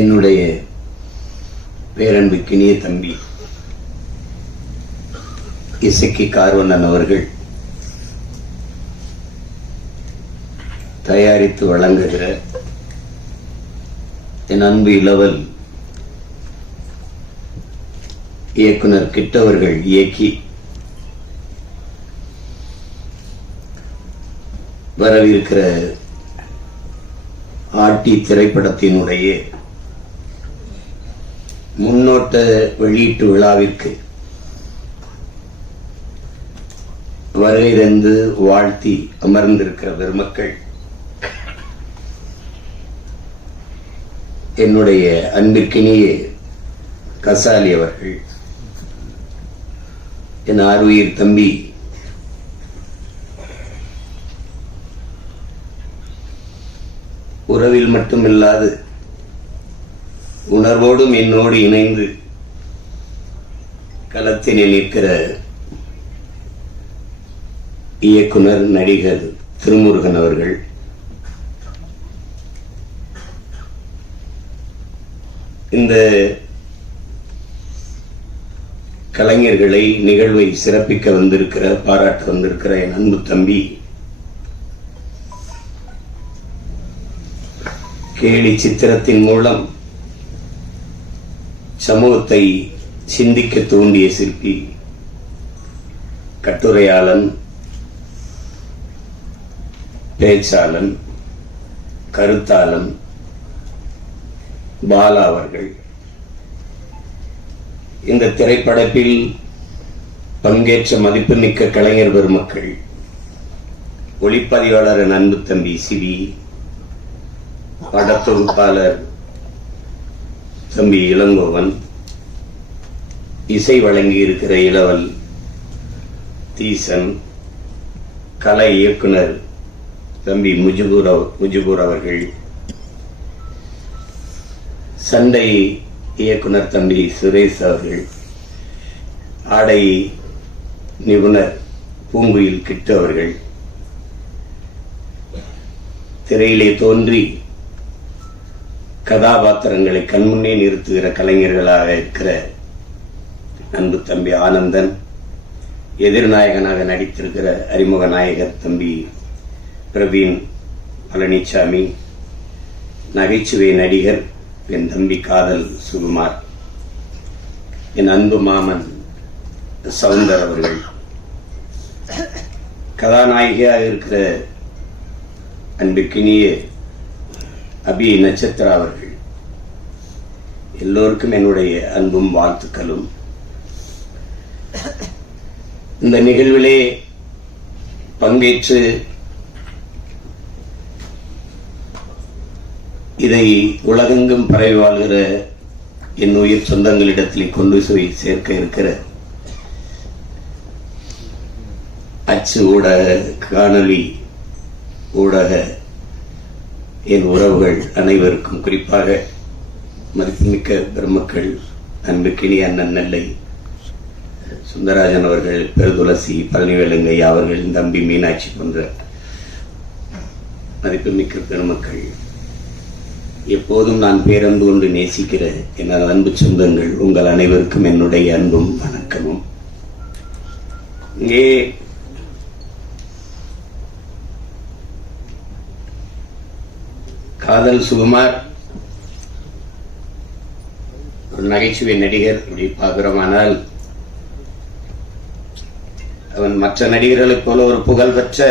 என்னுடைய பேரன்புக்கினிய தம்பி இசக்கி கார்வண்ணன் அவர்கள் தயாரித்து வழங்குகிற என் அன்பு இளவல் இயக்குனர் கிட்டவர்கள் இயக்கி வரவிருக்கிற ஆட்டி திரைப்படத்தினுடைய முன்னோட்ட வெளியீட்டு விழாவிற்கு வருகை தந்து வாழ்த்தி அமர்ந்திருக்கிற பெருமக்கள், என்னுடைய அன்பிற்கினிய கசாலி அவர்கள், என் ஆர்வயிர் தம்பி உறவில் மட்டுமில்லாது உணர்வோடும் என்னோடு இணைந்து களத்தினில் நிற்கிற இயக்குனர் நடிகர் திருமுருகன் அவர்கள், இந்த கலைஞர்களை நிகழ்வை சிறப்பிக்க வந்திருக்கிற பாராட்ட வந்திருக்கிற என் அன்பு தம்பி கேலி சித்திரத்தின் மூலம் சமூகத்தை சிந்திக்க தூண்டிய சிற்பி, கட்டுரையாளன், பேச்சாளன், கருத்தாளன் பாலா அவர்கள் இந்த திரைப்படத்தில் பங்கேற்ற மதிப்புமிக்க கலைஞர் பெருமக்கள், ஒளிப்பதிவாளர் அன்பு தம்பி சிவி, படத்தொகுப்பாளர் தம்பி இளங்கோவன், இசை வழங்கி இருக்கிற இளவல் தீசன், கலை இயக்குனர் தம்பி முஜிபூர் அவர்கள், சண்டை இயக்குனர் தம்பி சுரேஷ் அவர்கள், ஆடை நிபுணர் பூங்குயில் கிட்டு அவர்கள், திரையிலே தோன்றி கதாபாத்திரங்களை கண்முன்னே நிறுத்துகிற கலைஞர்களாக இருக்கிற அன்பு தம்பி ஆனந்தன், எதிர்நாயகனாக நடித்திருக்கிற அறிமுக நாயகர் தம்பி பிரவீன் பழனிசாமி, நகைச்சுவை நடிகர் என் தம்பி காதல் சுகுமார், என் அன்பு மாமன் சவுந்தர் அவர்கள், கதாநாயகியாக இருக்கிற அன்புக்கினிய அபி நட்சத்திரா அவர்கள், எல்லோருக்கும் என்னுடைய அன்பும் வாழ்த்துக்களும். இந்த நிகழ்விலே பங்கேற்று இதை உலகெங்கும் பரவி வாழ்கிற என் உயிர் சொந்தங்களிடத்தில் கொண்டு போய் சேர்க்க இருக்கிற அச்சு ஊடக, காணொலி ஊடக என் உறவுகள் அனைவருக்கும், குறிப்பாக மதிப்புமிக்க பெருமக்கள் அன்புக்கினி அண்ணன் நெல்லை சுந்தரராஜன் அவர்கள், பெருதுளசி பழனிவேலுங்கை அவர்கள், தம்பி மீனாட்சி போன்ற மதிப்புமிக்க பெருமக்கள், எப்போதும் நான் பேரன்பு கொண்டு நேசிக்கிற எனது அன்பு சொந்தங்கள், உங்கள் அனைவருக்கும் என்னுடைய அன்பும் வணக்கமும். இங்கே காதல் சுகுமார் ஒரு நகைச்சுவை நடிகர் அப்படி பார்க்கிறோமானால், அவன் மற்ற நடிகர்களைப் போல ஒரு புகழ்பெற்ற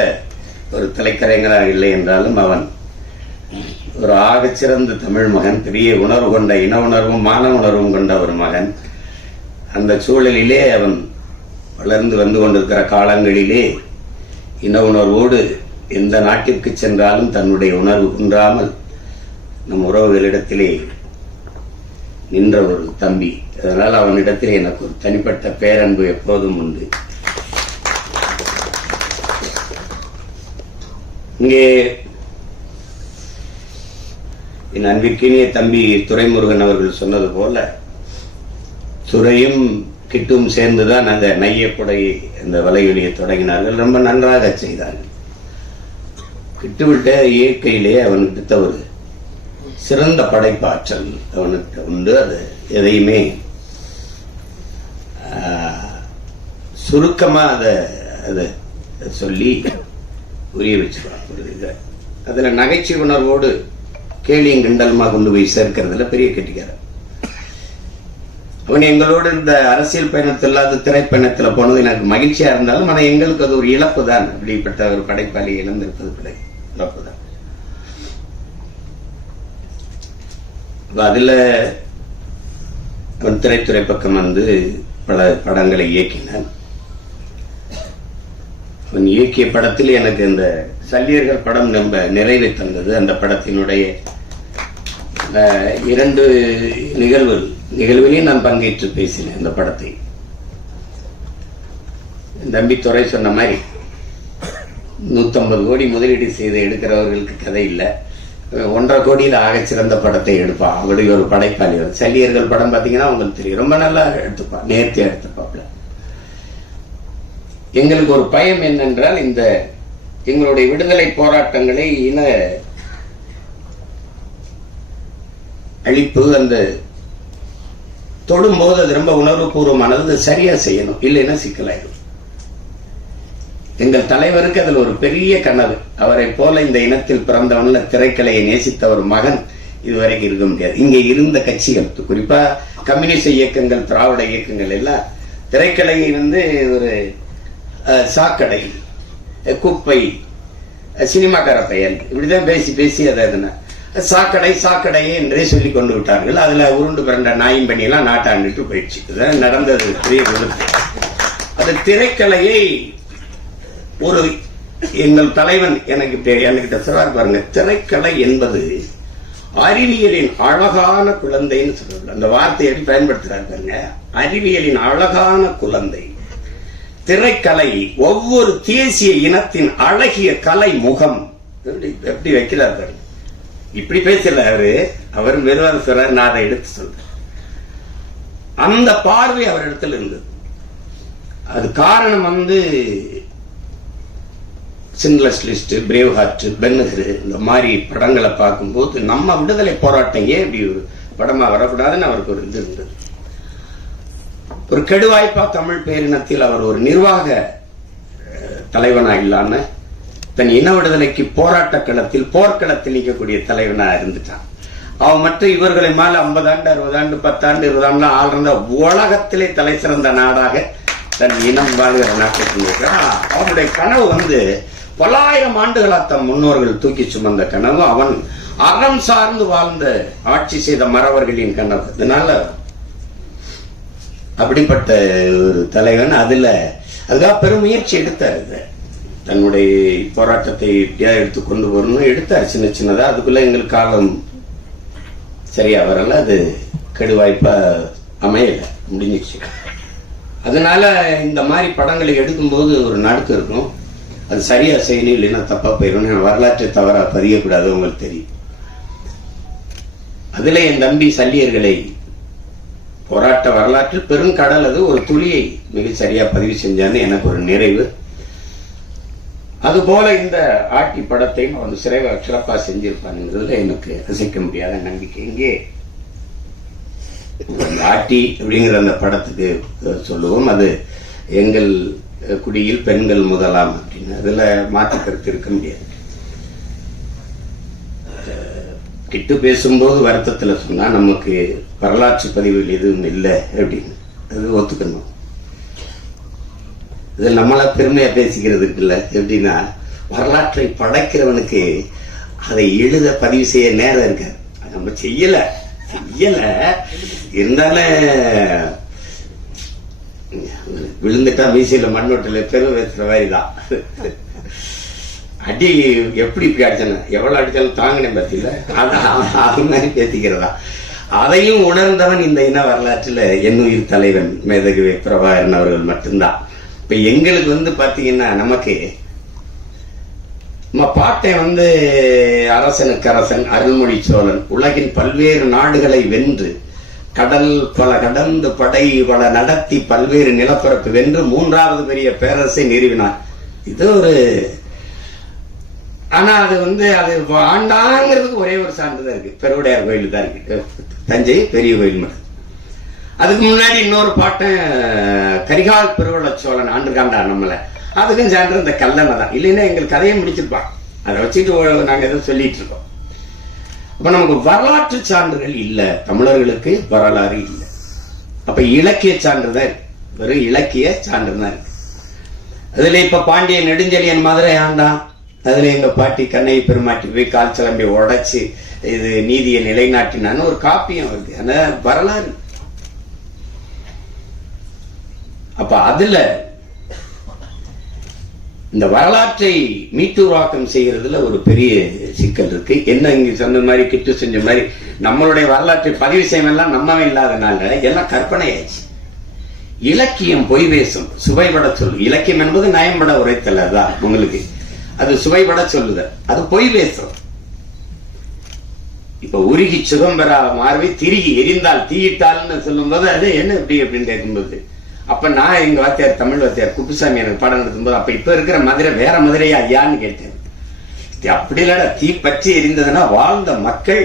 ஒரு திரைக்கலைஞராக இல்லை என்றாலும் அவன் ஒரு ஆகச்சிறந்த தமிழ் மகன், பெரிய உணர்வு கொண்ட, இன உணர்வும் மான உணர்வும் கொண்ட ஒரு மகன். அந்த சூழலிலே அவன் வளர்ந்து வந்து கொண்டிருக்கிற காலங்களிலே இன உணர்வோடு எந்த நாட்டிற்கு சென்றாலும் தன்னுடைய உணர்வு குன்றாமல் நம் உறவுகளிடத்திலே நின்ற ஒரு தம்பி. அதனால் அவனிடத்திலே எனக்கு ஒரு தனிப்பட்ட பேரன்பு எப்போதும் உண்டு. இங்கே என் அன்பிற்கினிய தம்பி துரைமுருகன் அவர்கள் சொன்னது போல, துரையும் கிட்டும் சேர்ந்துதான் அந்த நையப்புடை அந்த வலையொலியை தொடங்கினார்கள். ரொம்ப நன்றாக செய்தார்கள். கிட்டுவிட்ட இயற்கையிலே அவனுக்கு தவறு சிறந்த படைப்பாற்றல் அவனுக்கு உண்டு. அது எதையுமே சுருக்கமா அதை சொல்லி புரிய வச்சுருவாங்க. அதுல நகைச்சுவை உணர்வோடு கேலியும் கிண்டலுமா கொண்டு போய் சேர்க்கிறதுல பெரிய கெட்டிக்காரன். அவன் எங்களோடு இந்த அரசியல் பயணத்தில் இல்லாத திரைப்பயணத்துல போனது எனக்கு மகிழ்ச்சியா இருந்தாலும் ஆனா எங்களுக்கு அது ஒரு இழப்பு தான். அப்படிப்பட்ட ஒரு படைப்பாளி இழந்திருப்பது இழப்பு தான். அதுல அவன் திரைத்துறை பக்கம் வந்து பல படங்களை இயக்கினான். அவன் இயக்கிய படத்தில் எனக்கு இந்த சல்லியர்கள் படம் ரொம்ப நிறைவை தந்தது. அந்த படத்தினுடைய 2 நிகழ்விலையும் நான் பங்கேற்று பேசினேன். இந்த படத்தை தம்பி துறை சொன்ன மாதிரி 150 கோடி முதலீடு செய்து எடுக்கிறவர்களுக்கு கதை இல்லை, 1.5 கோடியில் ஆக சிறந்த படத்தை எடுப்பான். அப்படி ஒரு படைப்பாளி. சல்லியர்கள் படம் பார்த்தீங்கன்னா உங்களுக்கு தெரியும், ரொம்ப நல்லா எடுத்துப்பான், நேர்த்தியா எடுத்துப்பாப்ல. எங்களுக்கு ஒரு பயம் என்னென்றால் இந்த எங்களுடைய விடுதலை போராட்டங்களை இன அழிப்பு அந்த தொடும்போது அது ரொம்ப உணர்வுபூர்வமானது, சரியா செய்யணும், இல்லைன்னா சிக்கலாயிடும். எங்கள் தலைவருக்கு அதில் ஒரு பெரிய கனவு. அவரை போல இந்த இனத்தில் பிறந்தவன்ல திரைக்கலையை நேசித்த ஒரு மகன் இதுவரைக்கும் இருக்க முடியாது. இங்கே இருந்த கட்சிகள், குறிப்பா கம்யூனிஸ்ட் இயக்கங்கள், திராவிட இயக்கங்கள் எல்லாம் திரைக்கலையை வந்து ஒரு சாக்கடை, குப்பை, சினிமாக்கார பெயர் இப்படிதான் பேசி பேசி அதை சாக்கடை சாக்கடையே என்றே சொல்லி கொண்டு விட்டார்கள். அதுல உருண்டு பிறண்ட நாயும் பண்ணியெல்லாம் நாட்டாண்டுட்டு போயிடுச்சு. இதுதான் நடந்தது, பெரிய விபத்து. அது திரைக்கலையை ஒரு எங்கள் தலைவன் எனக்கு சொல்றார் பாருங்க, திரைக்கலை என்பது அறிவியலின் அழகான குழந்தைன்னு சொல்றாரு. அந்த வார்த்தையை எப்படி பயன்படுத்துறாரு பாருங்க, அறிவியலின் அழகான குழந்தை. திரைக்கலை ஒவ்வொரு தேசிய இனத்தின் அழகிய கலை முகம். எப்படி வைக்கிறார் பாருங்க. இப்படி பேசல அவர் வெறும் சொல்றாரு, நான் அதை எடுத்து சொல்றேன். அந்த பார்வை அவர் இடத்துல இருந்தது. அது காரணம் வந்து சின்லஸ் லிஸ்ட், பிரேவ் ஹார்ட், பென்ஹர் இந்த மாதிரி படங்களை பார்க்கும்போது நம்ம விடுதலை போராட்டம் ஏன் இப்படி ஒரு படமா வரக்கூடாதுன்னு அவருக்கு ஒரு இது இருந்தது. ஒரு கெடுவாய்ப்பா தமிழ் பேரினத்தில் அவர் ஒரு நிர்வாக தலைவனா இல்லாம தன் இன விடுதலைக்கு போராட்ட களத்தில், போர்க்களத்தில் நிற்கக்கூடிய தலைவனா இருந்துட்டான். அவன் மற்ற இவர்களை மேல 50 ஆண்டு 60 ஆண்டு 10 ஆண்டு 20 ஆண்டு ஆள்ற உலகத்திலே தலை சிறந்த நாடாக தன் இனம் வாழ்கிற நாட்டை கொண்டிருக்கிறான். அவனுடைய கனவு வந்து பல்லாயிரம் ஆண்டுகளா தம் முன்னோர்கள் தூக்கி சுமந்த கனவு. அவன் அறம் சார்ந்து வாழ்ந்த ஆட்சி செய்த மறவர்களின் கனவு. அதனால அப்படிப்பட்ட ஒரு தலைவன் அதுக்காக பெரும் முயற்சி எடுத்தார். தன்னுடைய போராட்டத்தை எப்படியா எடுத்து கொண்டு வரணும் எடுத்தார், சின்ன சின்னதா. அதுக்குள்ள எங்களுக்கு காலம் சரியா வரல, அது கெடுவாய்ப்பா அமையல, முடிஞ்சிச்சு. அதனால இந்த மாதிரி படங்களை எடுக்கும்போது ஒரு நடுக்கு இருக்கும். அது சரியா செய்யணும், இல்லைன்னா தப்பா போயிடும். வரலாற்றை தவறா பதியக்கூடாது, உங்களுக்கு தெரியும். அதுல என் தம்பி சல்லியர்களை போராட்ட வரலாற்றில் பெருங்கடல், அது ஒரு துளியை மிக சரியா பதிவு செஞ்சான்னு எனக்கு ஒரு நிறைவு. அதுபோல இந்த ஆட்டி படத்தையும் அவன் சிறப்பா செஞ்சிருப்பான்ங்கிறதுல எனக்கு அசைக்க முடியாத நம்பிக்கை. இங்கே ஆட்டி அப்படிங்கிற அந்த படத்துக்கு சொல்லுவோம், அது எங்கள் குடியில் பெண்கள் முதலாம் அப்படின்னு. அதுல மாற்று கருத்து இருக்க முடியாது. கிட்டு பேசும்போது வருத்தத்துல சொன்னா நமக்கு வரலாற்று பதிவுகள் எதுவும் இல்லை அப்படின்னு அது ஒத்துக்கணும். இது நம்மளா பெருமையா பேசிக்கிறது இருக்குல்ல. எப்படின்னா வரலாற்றை படைக்கிறவனுக்கு அதை எழுத பதிவு செய்ய நேரம் இருக்க, நம்ம செய்யல இருந்தாலும் விழுந்துட்டா மீசையில மண்ணோட்டில பெருமை பேசுற மாதிரிதான். அடி எப்படி இப்படி அடிச்சான, எவ்வளவு அடிச்சாலும் தாங்கினேன் பார்த்தீங்களா, அது மாதிரி பேசிக்கிறதா. அதையும் உணர்ந்தவன் இந்த இன வரலாற்றுல என்னுயிர் தலைவன் மேதகு பிரபாகரன் அவர்கள் மட்டும்தான். இப்ப எங்களுக்கு வந்து பாத்தீங்கன்னா நமக்கு நம்ம பாட்டை வந்து அரசனுக்கு அரசன் அருள்மொழி சோழன் உலகின் பல்வேறு நாடுகளை வென்று கடல் பல கடந்து படை பல நடத்தி பல்வேறு நிலப்பரப்பு வென்று 3வது பெரிய பேரரசை நிறுவினார். இது ஒரு ஆனா அது அது ஆண்டாங்கிறதுக்கு ஒரே ஒரு சான்று தான் இருக்கு, பெருவுடையார் கோயில் தான் இருக்கு, தஞ்சை பெரிய கோயில் மட்டும். அதுக்கு முன்னாடி இன்னொரு பாட்டு கரிகால் பெருவள சோழன் ஆண்டுகாண்டா நம்மள, அதுக்கும் சான்று இந்த கல்லணை தான். இல்லைன்னா எங்கள் கதையை முடிச்சிருப்பான், அதை வச்சுட்டு நாங்க எதுவும் சொல்லிட்டு இருக்கோம். அப்ப நமக்கு வரலாற்று சான்றுகள் இல்ல, தமிழர்களுக்கு வரலாறு இல்லை. அப்ப இலக்கிய சான்றுதான், வெறும் இலக்கிய சான்றுதான் இருக்கு. அதுல இப்ப பாண்டிய நெடுஞ்செழியன் மதுரை ஆண்டான், அதுல எங்க பாட்டி கண்ணகி பெருமாட்டி போய் கால் சிலம்பி உடைச்சு இது நீதியை நிலைநாட்டினான்னு ஒரு காப்பியம் இருக்கு, அந்த வரலாறு. அப்ப அதுல இந்த வரலாற்றை மீட்டுருவாக்கம் செய்யறதுல ஒரு பெரிய சிக்கல் இருக்கு. என்ன இங்க சொன்ன மாதிரி கிட்டு செஞ்ச மாதிரி நம்மளுடைய வரலாற்றை பதிவு செய்யலாம் நம்ம இல்லாதனால எல்லாம் கற்பனை ஆயிடுச்சு. இலக்கியம் பொய் பேசும், சுவைபட சொல்லு. இலக்கியம் என்பது நயம்பட உரைத்தல், அதான் உங்களுக்கு அது சுவைபட சொல்லுதல், அது பொய் பேசும். இப்ப உருகி சுகம் பெறா மார்பை திருகி எரிந்தால் தீயிட்டால்னு சொல்லும் போது அது என்ன எப்படி அப்படின்னு கேட்கும்போது, அப்ப நான் எங்க வாத்தியார் தமிழ் வாத்தியார் குப்புசாமி எனக்கு பாடம் நடத்தும்போது, அப்ப இப்ப இருக்கிற மதுரை வேற மதுரையா ஐயான்னு கேட்டேன். அப்படி இல்லடா, தீ பற்றி எரிந்ததுன்னா வாழ்ந்த மக்கள்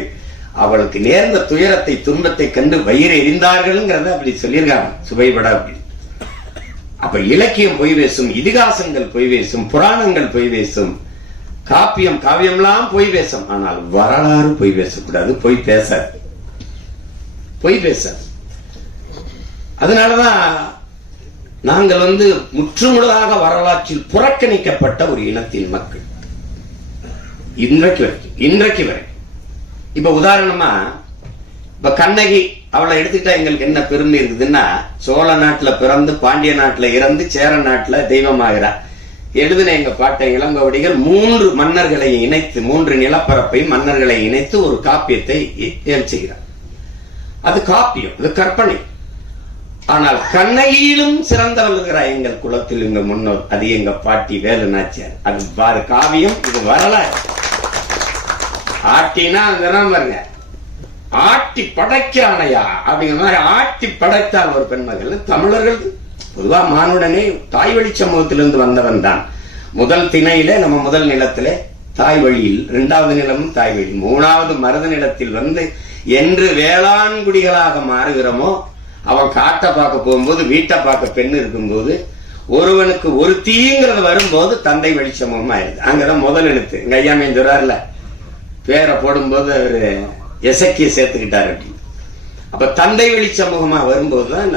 அவளுக்கு நேர்ந்த துயரத்தை துன்பத்தை கண்டு வயிறு எரிந்தார்கள்ங்கிறத அப்படி சொல்லியிருக்காங்க சுவைபட அப்படி. அப்ப இலக்கியம் பொய் பேசும், இதிகாசங்கள் பொய் பேசும், புராணங்கள் பொய் பேசும், காப்பியம் காவியம்லாம் பொய் பேசும். ஆனால் வரலாறு பொய் பேசக்கூடாது, பொய் பேசாது, பொய் பேசாது. அதனாலதான் நாங்கள் முற்றுமுழுதாக வரலாற்றில் புறக்கணிக்கப்பட்ட ஒரு இனத்தின் மக்கள் இன்றைக்கு வரை. இப்ப உதாரணமா இப்ப கண்ணகி அவளை எடுத்துக்கிட்டா எங்களுக்கு என்ன பெருமை இருக்குதுன்னா, சோழ நாட்டுல பிறந்து பாண்டிய நாட்டுல இறந்து சேர நாட்டுல தெய்வமாகிறார். எழுதின எங்க பாட்டை இளங்கோவடிகள் 3 மன்னர்களை இணைத்து, 3 நிலப்பரப்பை மன்னர்களை இணைத்து ஒரு காப்பியத்தை செய்கிறார். அது காப்பியம், அது கற்பனை. ஆனால் கண்ணகியிலும் சிறந்தவள்கிற எங்கள் குலத்தில் எங்க முன்னோர், அது எங்க பாட்டி வேலு நாச்சியார். அது காவியம், இது வரலாறு. ஆட்டினா அங்கதான் பாருங்க, ஆட்டி படைக்கிறானையா அப்படிங்கிற மாதிரி ஆட்டி படைத்தால் ஒரு பெண்மகள். தமிழர்கள் பொதுவா மானுடனே தாய் வழி சமூகத்திலிருந்து வந்தவன் தான். முதல் திணையில நம்ம முதல் நிலத்திலே தாய் வழியில், 2வது நிலமும் தாய் வழி, 3வது மருத நிலத்தில் என்று வேளாண்குடிகளாக மாறுகிறோமோ, அவன் காட்டை பார்க்க போகும்போது வீட்டை பார்க்க பெண் இருக்கும்போது ஒருவனுக்கு ஒரு தீங்கிறது வரும்போது தந்தை வழி சமூகமா ஆயிருது. அங்கதான் முதல் எழுத்து. எங்க ஐயாமையும் சொல்றாருல, பேரை போடும்போது அவரு எசக்கிய சேர்த்துக்கிட்டாரு அப்படி. அப்ப தந்தை வழி சமூகமா வரும்போதுதான்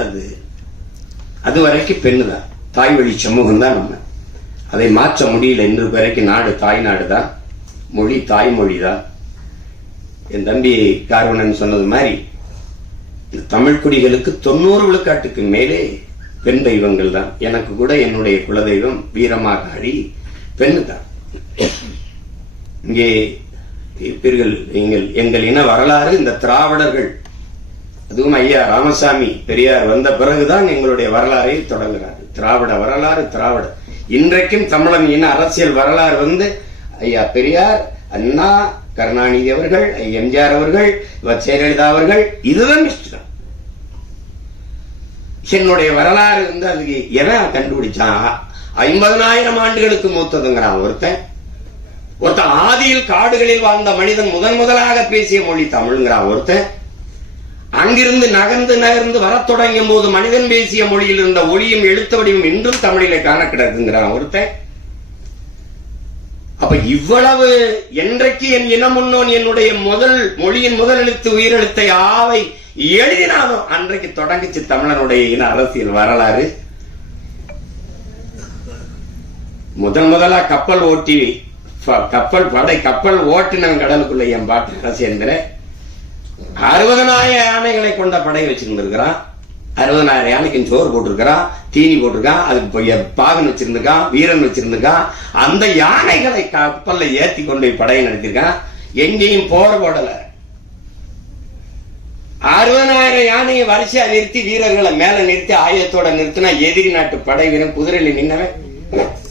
அது வரைக்கும் பெண்ணு தான், தாய் வழி சமூகம் தான். நம்ம அதை மாற்ற முடியல. இன்று வரைக்கும் நாடு தாய் நாடு தான், மொழி தாய்மொழி தான். என் தம்பி கார்வனன் சொன்னது மாதிரி தமிழ் குடிகளுக்கு 90 விழுக்காட்டுக்கு மேலே பெண் தெய்வங்கள் தான். எனக்கு கூட என்னுடைய குலதெய்வம் வீரமாகாளி பெண்ணு தான். இங்கே எங்கள் இன வரலாறு இந்த திராவிடர்கள், அதுவும் ஐயா ராமசாமி பெரியார் வந்த பிறகுதான் எங்களுடைய வரலாறை தொடங்குகிறார். திராவிட வரலாறு, திராவிட. இன்றைக்கும் தமிழன் இன அரசியல் வரலாறு ஐயா பெரியார், அண்ணா, கருணாநிதி அவர்கள், எம்ஜிஆர் அவர்கள், ஜெயலலிதா அவர்கள், இதுதான் இஷ்டம். என்னுடைய வரலாறு அதுக்கு எவன் கண்டுபிடிச்சான்? 50,000 ஆண்டுகளுக்கு மூத்ததுங்கிறான் ஒருத்தன். ஆதியில் காடுகளில் வாழ்ந்த மனிதன் முதலாக பேசிய மொழி தமிழ்ங்கிறான் ஒருத்தன். அங்கிருந்து நகர்ந்து வரத் தொடங்கிய போது மனிதன் பேசிய மொழியில் இருந்த ஒளியும் எழுத்து வடிவும் இன்றும் தமிழிலே காண கிடக்குங்கிறான் ஒருத்தன். அப்ப இவ்வளவு என்றைக்கு என் இனம் முன்னோன் என்னுடைய மொழியின் முதல் எழுத்து உயிரெழுத்தை ஆவை எழுதினாலும் அன்றைக்கு தொடங்கிச்சு தமிழனுடைய இன அரசியல் வரலாறு. முதலா கப்பல் ஓட்டினவன் கடலுக்குள்ள என் பாட்டு அரசியல் 60,000 யானைகளை கொண்ட படை வச்சிருந்திருக்கிறான். 60,000 யானைக்கு சோறு போட்டிருக்கிறான், தீனி போட்டிருக்கான், அதுக்கு பாகன் வச்சிருந்திருக்கான், வீரன் வச்சிருந்திருக்கான். அந்த யானைகளை கப்பல்ல ஏத்தி கொண்டு போய் படையை நடத்திருக்கான். எங்கேயும் போர் போடல. 60,000 யானையை வரிசையா நிறுத்தி வீரர்களை மேல நிறுத்தி ஆயத்தோட நிறுத்தினா எதிரி நாட்டு படை வீரன் குதிரையில நின்னவன்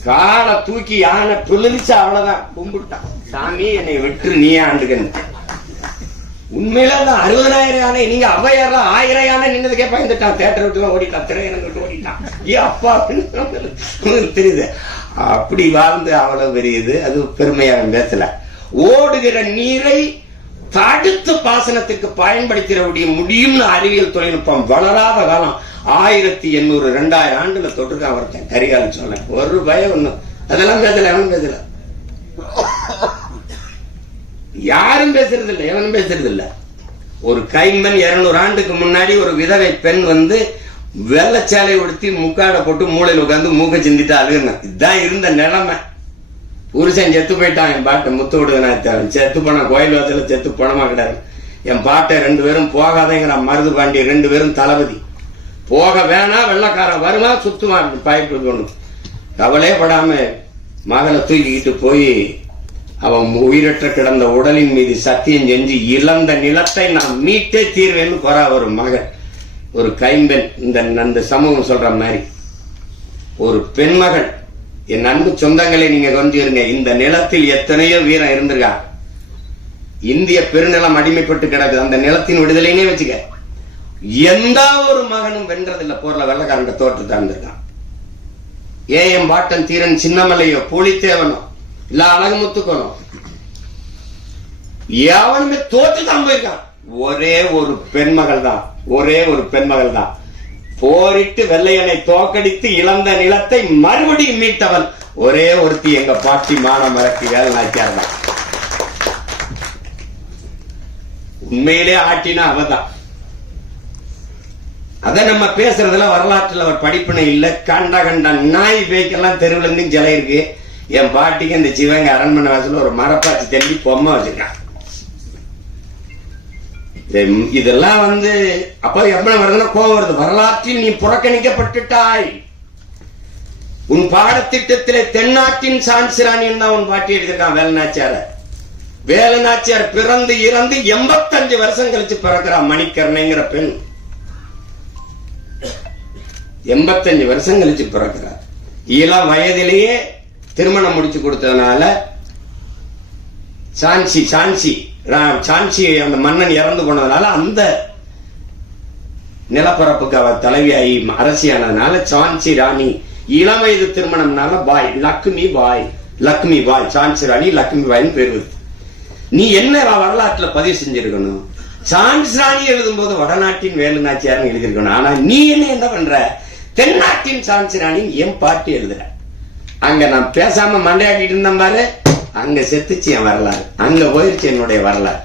காலை தூக்கி யானை புலிச்சா அவ்வளவுதான் கும்பிட்டான். சாமி என்னை விட்டு நீ ஆண்டுகன்னு. உண்மையில 60,000 யானை. நீங்க அவையாரெல்லாம் 1000 யானை நின்னது கேட்பான். தேட்டர் விட்டு ஓடிட்டான், திரையரங்கு விட்டு ஓடிட்டான். ஏ அப்பா தெரியுது. அப்படி வாழ்ந்து அவ்வளவு பெரியது, அது பெருமையாக பேசல. ஓடுகிற நீரை தடுத்து பாசனத்துக்கு பயன்படுத்திட முடியும்னு அறிவியல் தொழில்நுட்பம் வளராத காலம் 1800 2000 ஆண்டுல தொட்டுருக்கான் ஒருத்தன் கரிகால சோழன். ஒரு பயம் ஒண்ணும் அதெல்லாம் பேசல, எவனும் பேசல, யாரும் பேசுறது இல்லை, எவனும் பேசுறது இல்லை. ஒரு கைம்பெண் 200 ஆண்டுக்கு முன்னாடி ஒரு விதவை பெண் வந்து வெள்ளச்சாலை உடுத்தி முக்காடை போட்டு மூளையில் உட்காந்து மூக்க சிந்திட்டு அழுகுன. இதுதான் இருந்த நிலைமை. புருஷன் செத்து போயிட்டான், என் பாட்டை முத்து விடுதனாத்தான் செத்து போனா கோயில் வாசல செத்து போனமா கிடையாது. என் பாட்டை 2 பேரும் போகாதேங்கிற மருது பாண்டி 2 பேரும் தளபதி. போக வேணா, வெள்ளக்காரன் வருமா சுத்துவான் பாய்ப்பு கொண்டு. கவலையே படாம மகளை தூக்கிக்கிட்டு போய் அவன் உயிரற்ற கிடந்த உடலின் மீது சத்தியம் செஞ்சு இழந்த நிலத்தை நான் மீட்டே தீர்வேன்னு போறா ஒரு மகன், ஒரு கைம்பெண். இந்த சமூகம் சொல்ற மாதிரி ஒரு பெண்மகள். என் அன்பு சொந்தங்களை நீங்க கொஞ்சிருங்க, இந்த நிலத்தில் எத்தனையோ வீரம் இருந்திருக்கா. இந்திய பெருநிலம் அடிமைப்பட்டு கிடக்கு, அந்த நிலத்தின் விடுதலைனே வச்சுக்க. எந்த ஒரு மகனும் வென்றதில்லை போர்ல வெள்ளக்காரன் தோற்று தந்திருக்கான். ஏஎம் பாட்டன் தீரன் சின்னமலையோ புலித்தேவனோ இல்ல அழகுமுத்துக்கணும் எவனுமே தோற்றுதான் போயிருக்கான். ஒரே ஒரு பெண்மகள் தான், ஒரே ஒரு பெண்மகள் தான் போரிட்டு வெள்ளையனை தோக்கடித்து இழந்த நிலத்தை மறுபடியும் மீட்டவன் ஒரே ஒருத்தி, எங்க பாட்டி மானமரத்தி வேலுநாச்சியார் தான். உண்மையிலே ஆட்டினா அவதான். அத நம்ம பேசுறதுல வரலாற்றுல ஒரு படிப்பினை இல்ல. கண்ட கண்ட நாய் பேய்க்கெல்லாம் தெருவுல இருந்து ஜலை இருக்கு. என் பாட்டிக்கு இந்த சிவங்க அரண்மனை வாசல ஒரு மரப்பாச்சி தள்ளி பொம்மை வச்சிருக்கான். இதெல்லாம் வந்து அப்ப எப்படி வருதுன்னா கோவம் வருது. வரலாற்றில் நீ புறக்கணிக்கப்பட்டுட்டாய். உன் பாடத்திட்டத்திலே தென்னாட்டின் சான்சிராணின்னு தான் உன் பாட்டி எடுத்திருக்கான் வேலுநாச்சியார. வேலுநாச்சியார் பிறந்து இறந்து 85 வருஷம் கழிச்சு பிறக்கிறான் மணிக்கர்ணைங்கிற பெண். 85 வருஷம் கழிச்சு பிறக்கிறார். இளம் வயதிலேயே திருமணம் முடிச்சு கொடுத்ததுனால சான்சி அந்த மன்னன் இறந்து போனதுனால அந்த நிலப்பரப்புக்கு அவ தலைவியாகி அரசியானதுனால சான்சி ராணி. இளம் வயது திருமணம்னால பாய் லக்ஷ்மி பாய் சான்சி ராணி லக்ஷ்மி பாய்னு பேர். நீ என்ன வரலாற்றுல பதிவு செஞ்சிருக்கணும்? சான்சி ராணி எழுதும் போது வடநாட்டின் வேலுநாச்சியார்னு எழுதியிருக்கணும். ஆனா நீ என்ன பண்ற? தென்னாட்டின் சான்சி ராணி என் பாட்டி எழுதுற. அங்க நான் பேசாம மண்டையாட்டிட்டு இருந்தேன் பாரு, அங்க செத்துச்சு என் வரலாறு, அங்க போயிருச்சு என்னுடைய வரலாறு.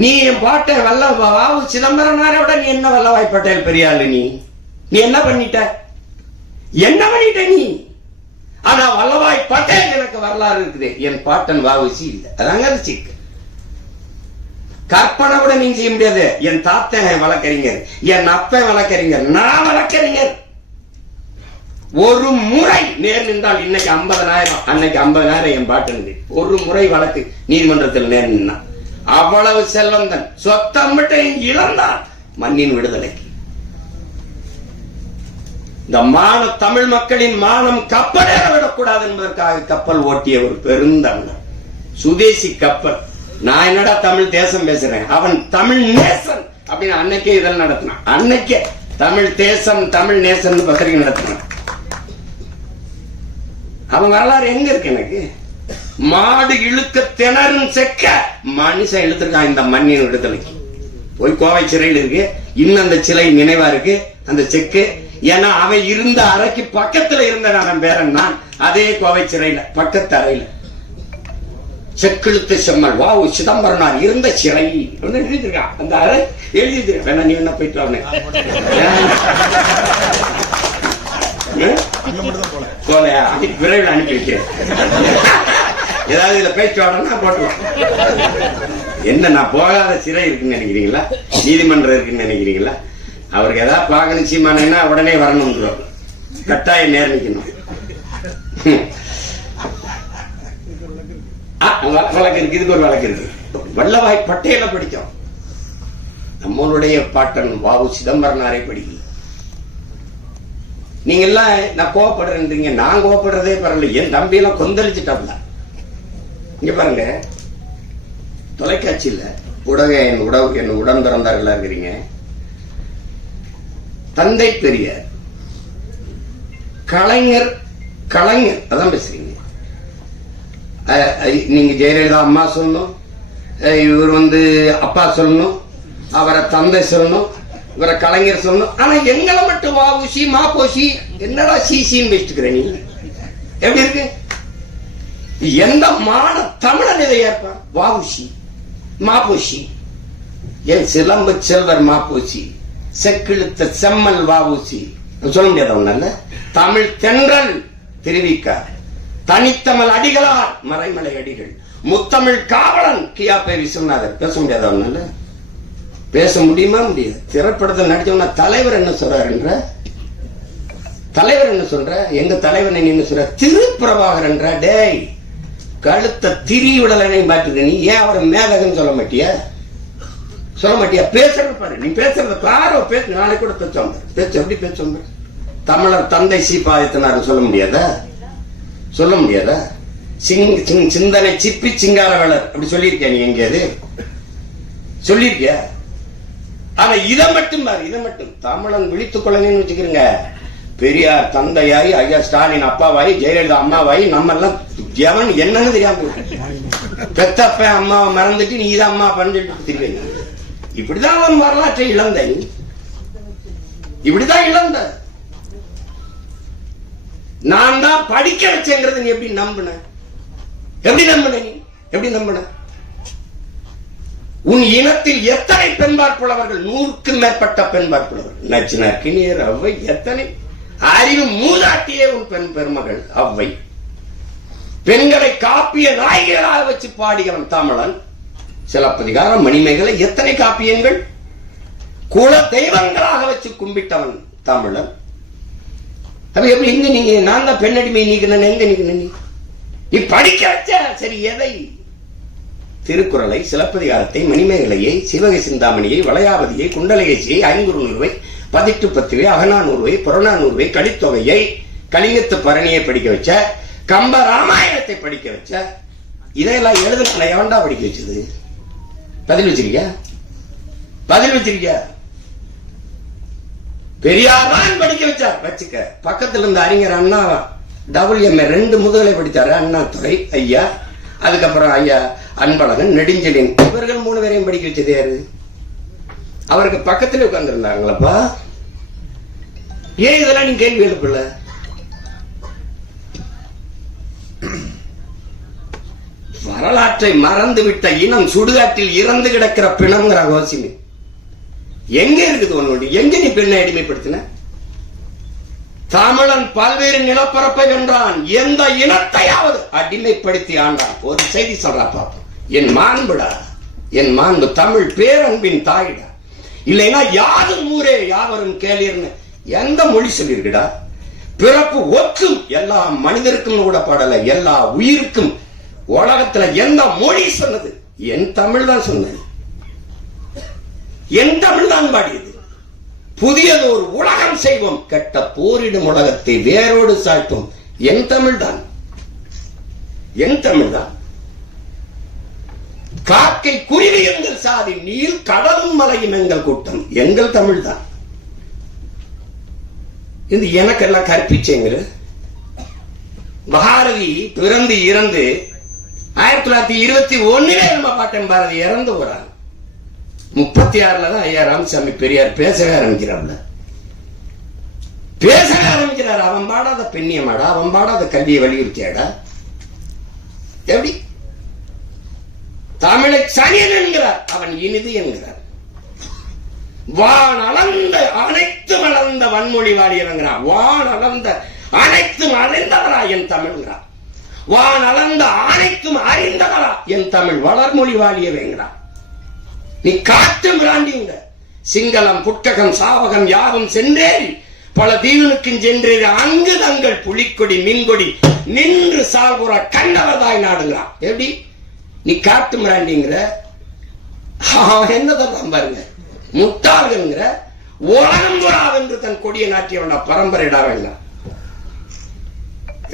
நீ என் பாட்டை வாவு சிதம்பரனாரை விட நீ என்ன வல்லபாய் பட்டேல் பெரிய ஆளு. நீ என்ன பண்ணிட்ட நீ? ஆனா வல்லபாய் பட்டேல் எனக்கு வரலாறு இருக்குது, என் பாட்டன் வாவுசி இல்லை. அதாங்க சிக்கு. கற்பனை கூட நீங்க செய்ய முடியாது. என் தாத்தன் வழக்கறிஞர், என் அப்பன் வழக்கறிஞர், நான் வழக்கறிஞர். ஒரு முறை நேர் நின்றால் இன்னைக்கு 50,000, அன்னைக்கு 50,000 என் பாட்டு. ஒரு முறை வழக்கு நீதிமன்றத்தில் நேர் நின்னா அவ்வளவு செல்வந்தன். சொத்தம் மட்டும் இழந்தான் மண்ணின் விடுதலைக்கு. இந்த தமிழ் மக்களின் மானம் கப்பலேற விடக்கூடாது என்பதற்காக கப்பல் ஓட்டிய ஒரு பெருந்தமிழன், சுதேசி கப்பல். நான் என்னடா தமிழ் தேசம் பேசுறேன், அவன் தமிழ் நேசன் அப்படின்னு அன்னைக்கே இதெல்லாம் நடத்தினான். அன்னைக்கே தமிழ் தேசம் தமிழ் நேசன் பத்திரிகை நடத்தினான். அவன் வரலாறு எங்க இருக்கு? எனக்கு மாடு இழுக்க திணறும் செக்க மனுஷன் இழுத்திருக்கான் இந்த மண்ணின் விடுதலைக்கு. போய் கோவை சிறையில் இருக்கு, இன்னும் அந்த சிலை நினைவா இருக்கு அந்த செக்கு. ஏன்னா அவன் இருந்த அறைக்கு பக்கத்துல இருந்த அவன் பேரன் நான், அதே கோவை சிறையில பக்கத்து அறையில செக்கெழுத்து செம்மல் வாவு சிதம்பரனார் இருந்த சிறை எழுதிருக்கான். அந்த அறை எழுதிருக்க வேணா, நீ என்ன போயிட்டு அவனு போலையா விரைவில் அனுப்பி வைக்கிறேன். ஏதாவது இதுல பேச்சு வாடனா போட்டுருவோம். என்ன நான் போகாத சிறை இருக்குன்னு நினைக்கிறீங்களா? நீதிமன்றம் இருக்குன்னு நினைக்கிறீங்களா? அவருக்கு ஏதாவது பார்க்கணும் சீமானா உடனே வரணும், கட்டாயம் நேர் நிக்கணும். வழக்கு இருக்கு, இதுக்கு ஒரு வழக்கு இருக்கு. வல்லபாய் பட்டேல படித்தோம், நம்மளுடைய பாட்டன் வாவு சிதம்பரனாரை படிக்கல. நீங்க எல்லாம் நான் கோவப்படுறேன்றீங்க, நான் கோவப்படுறதே பரவாயில்ல. என் தம்பியெல்லாம் கொந்தளிச்சுட்டாப்ல. இங்க பாருங்க, தொலைக்காட்சியில என் உடன் பிறந்தார்களா இருக்கிறீங்க. தந்தை பெரியார், கலைஞர் கலைஞர் அதான் பேசுறீங்க. நீங்க ஜெயலலிதா அம்மா சொல்லணும், இவர் அப்பா சொல்லணும், அவரை தந்தை சொல்லணும், இவரை கலைஞர் சொல்லணும். ஆனா எங்களை மட்டும் வாவுசி மாப்போசி என்னடா சிசின்னு வச்சுக்கிற நீ? எப்படி இருக்கு? எந்த மான தமிழன் இதை ஏற்பான்? வாவுசி மாப்போசி, என் சிலம்பு செல்வர் மாப்போசி, செக்கிழுத்த செம்மல் வாவுசி சொல்ல முடியாத ஒண்ணு. தமிழ் தென்றல் திருவிக்கார், தனித்தமிழ் அடிகளார் மறைமலை அடிகள், முத்தமிழ் காவலன் கியாபே விஸ்வநாதர். பேச முடியாத ஒண்ணு. பேச முடியுமா? முடியாது. திரைப்படத்தில் நடிச்சவன தலைவர் என்ன சொல்றாருன்ற, தலைவர் என்ன சொல்ற, எங்க தலைவர் என்ன சொல்ற, திருப்பிரபாகர் என்ற டேய் கழுத்த திரி விடலை பாத்துக்க. நீ ஏன் அவரை மேதகன்னு சொல்ல மாட்டியா? சொல்ல மாட்டியா? பேசுறது பாரு, நீ பேசுறத பாரு, பேசு. நாளைக்கு கூட பேசுவாங்க. பேச்சு எப்படி பேசுவாங்க? தமிழர் தந்தை சீபாயத்தினார் சொல்ல முடியாதா? சொல்ல முடியாதா? சிந்தனை சிப்பி சிங்கார வேளர் அப்படி சொல்லியிருக்கியா? நீ எங்கேயாவது சொல்லியிருக்கியா? ஆனா இதை மட்டும் பாரு, இதை மட்டும் தமிழன் விழித்துக் கொள்ளணும்னு வச்சுக்கிறீங்க. பெரியார் தந்தையாய், ஐயா ஸ்டாலின் அப்பாவாய், ஜெயலலிதா அம்மாவாய், நம்ம எல்லாம் எவன் என்னன்னு தெரியாம பெத்தப்ப அம்மாவை மறந்துட்டு நீ இதை அம்மா பண்ணிட்டு திருவீங்க. இப்படிதான் அவன் வரலாற்றை இழந்த, இப்படிதான் இழந்த. நான் தான் படிக்க வச்சேங்கிறது நீ எப்படி நம்பின? எப்படி நம்பின? நீ எப்படி நம்பின? உன் இனத்தில் எத்தனை பெண்பார்ப்புள்ளவர்கள்? 100க்கும் மேற்பட்ட பெண்பார்ப்புள்ளவர்கள். நச்சினார், கிணியர், அவ்வை, எத்தனை அறிவு மூதாட்டியே உன் பெண் பெருமகள் அவ்வை. பெண்களை காப்பிய நாயகர்களாக வச்சு பாடியவன் தமிழன். சிலப்பதிகாரம், மணிமேகலை, எத்தனை காப்பியங்கள். குல தெய்வங்களாக வச்சு கும்பிட்டவன் தமிழன். அப்ப எப்படி எங்க நீங்க? நான் தான் பெண்ணடிமை நீக்கின, எங்க நீக்கின? நீ படிக்க வச்ச சரி எதை? திருக்குறளை, சிலப்பதிகாரத்தை, மணிமேகலையை, சிவகை சிந்தாமணியை, வளையாபதியை, குண்டலகேசியை, ஐங்குறுநூறுவை, பதிட்டு பத்துவை, அகநானூறுவை, புறநானூறுவை, கலித்தொகையை, கலிங்கத்து பரணியை படிக்க வச்ச, கம்ப ராமாயணத்தை படிக்க வச்ச, இதையெல்லாம் எழுதுன எவன்டா படிக்க வச்சது? பதில் வச்சிருக்கியா? பதில் வச்சிருக்கியா? பெரியார் தான் படிக்க வச்சார். வச்சுக்க. பக்கத்துல இருந்த அறிஞர் அண்ணா WMA 2 முதுகலை படித்தாரு. அண்ணாதுரை ஐயா, அதுக்கப்புறம் ஐயா அன்பழகன், நெடுஞ்செழியன், இவர்கள் 3 பேரையும் படிக்க வச்சது யாரு? அவருக்கு பக்கத்துல உட்கார்ந்து இருந்தாங்களப்பா. ஏன் இதெல்லாம் நீ கேள்வி எழுப்பல? வரலாற்றை மறந்துவிட்ட இனம் சுடுகாட்டில் இறந்து கிடக்கிற பிணம்ங்கிற கோசிமி எங்க இருக்குது உன்னோட? எங்க நீ பெண்ணை அடிமைப்படுத்தின? தமிழன் பல்வேறு நிலப்பரப்பை வென்றான். எந்த இனத்தையாவது அடிமைப்படுத்தி ஆண்டான். ஒரு செய்தி சொல்றா பாப்போம். என் மாண்புடா, என் மாண்பு தமிழ் பேரன்பின் தாயிடா. இல்லைன்னா யாரும் ஊரே யாவரும் கேளீர்னு எந்த மொழி சொல்லிருக்குடா? பிறப்பு ஒற்றும் எல்லா மனிதருக்கும் கூட பாடல, எல்லா உயிருக்கும். உலகத்துல எந்த மொழி சொன்னது? என் தமிழ் தான் சொன்னது. என் தமிழ் தான் பாடியது. புதியது ஒரு உலகம் செய்வோம், கெட்ட போரிடும் உலகத்தை வேரோடு சாய்ப்போம். என் தமிழ் தான், என் தமிழ் தான். காக்கை குருவி எங்கள் சாதி, நீர் கடலும் மலையும் எங்கள் கூட்டம். எங்கள் தமிழ் தான். இது எனக்கெல்லாம் கற்பிச்சேங்கிற பாரதி பிறந்து இறந்து 1921 நம்ம பாட்டன் பாரதி இறந்து போறாங்க. 36 தான் ஐயா ராமசாமி பெரியார் பேசவே ஆரம்பிக்கிறார். பேசவே ஆரம்பிக்கிறார். அவன் பாடாத பெண்ணியமாடா, அவன் பாடாத கல்வியை வலியுறுத்தியாடா. எப்படி? தமிழை சனியன் என்கிறார், அவன் இனிது என்கிறார். வான் அளந்த அனைத்தும் அளந்த வன்மொழி வாடியவங்கிறான். வான் அளந்த அனைத்தும் அறிந்தவரா என் தமிழ்ங்கிறான். வான் அளந்த அனைத்தும் அறிந்தவரா என் தமிழ் வளர்மொழி வாடியவங்கிறான். நீ காட்டு மிராண்டிங்க. சிங்களம் புட்ககம் சாவகம் யாவும் சென்றேன், பல தீவனுக்கும் சென்றேன். அங்கு தங்கள் புலிக்கொடி மின்கொடி நின்று சால்புற கண்டவர்தாய் நாடுங்கிறான். எப்படி? நீ காட்டு மிராண்டிங்கிற என்னதான் பாருங்க. முட்டாள்கிற உலகம் என்று தன் கொடியை நாட்டியவன பரம்பரையிடாவ.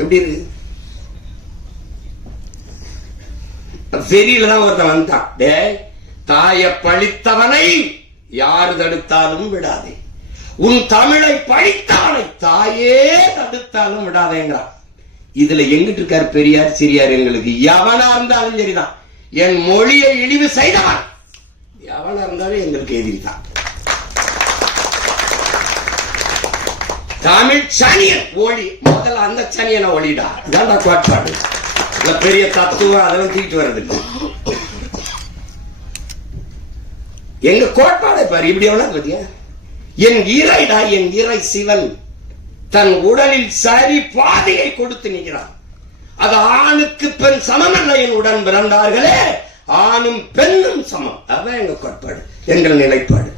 எப்படி இருக்கு? வெறியில தான் ஒருத்தன் வந்தான். டே, தாய பழித்தவனை யாரு தடுத்தாலும் விடாதே, உன் தமிழை பழித்தவனை தாயே தடுத்தாலும் விடாதேங்கிறான். இதுல எங்கிட்டு இருக்காரு பெரியார் சிறியார்? எங்களுக்கு எவனா இருந்தாலும் சரிதான். என் மொழியை இழிவு செய்தவன் எவனா இருந்தாலும் எங்களுக்கு எதிரி தான். தமிழ் சனியன் ஒளி, முதல்ல அந்த சனியனை ஒளிடா. இதான் கோட்பாடு. பெரிய தத்துவம் அதெல்லாம் தூக்கிட்டு வர்றது இல்லை. எங்க கோட்பாடை பாரு, இப்படி எவ்வளவு பத்தியா? என் இறைடா, என் இறை சிவன் தன் உடலில் சரி பாதையை கொடுத்து நிற்கிறான். அது ஆணுக்கு பெண் சமம் அல்ல. என் உடன் பிறந்தார்களே, ஆணும் பெண்ணும் சமம். அதான் எங்க கோட்பாடு, எங்கள் நிலைப்பாடு.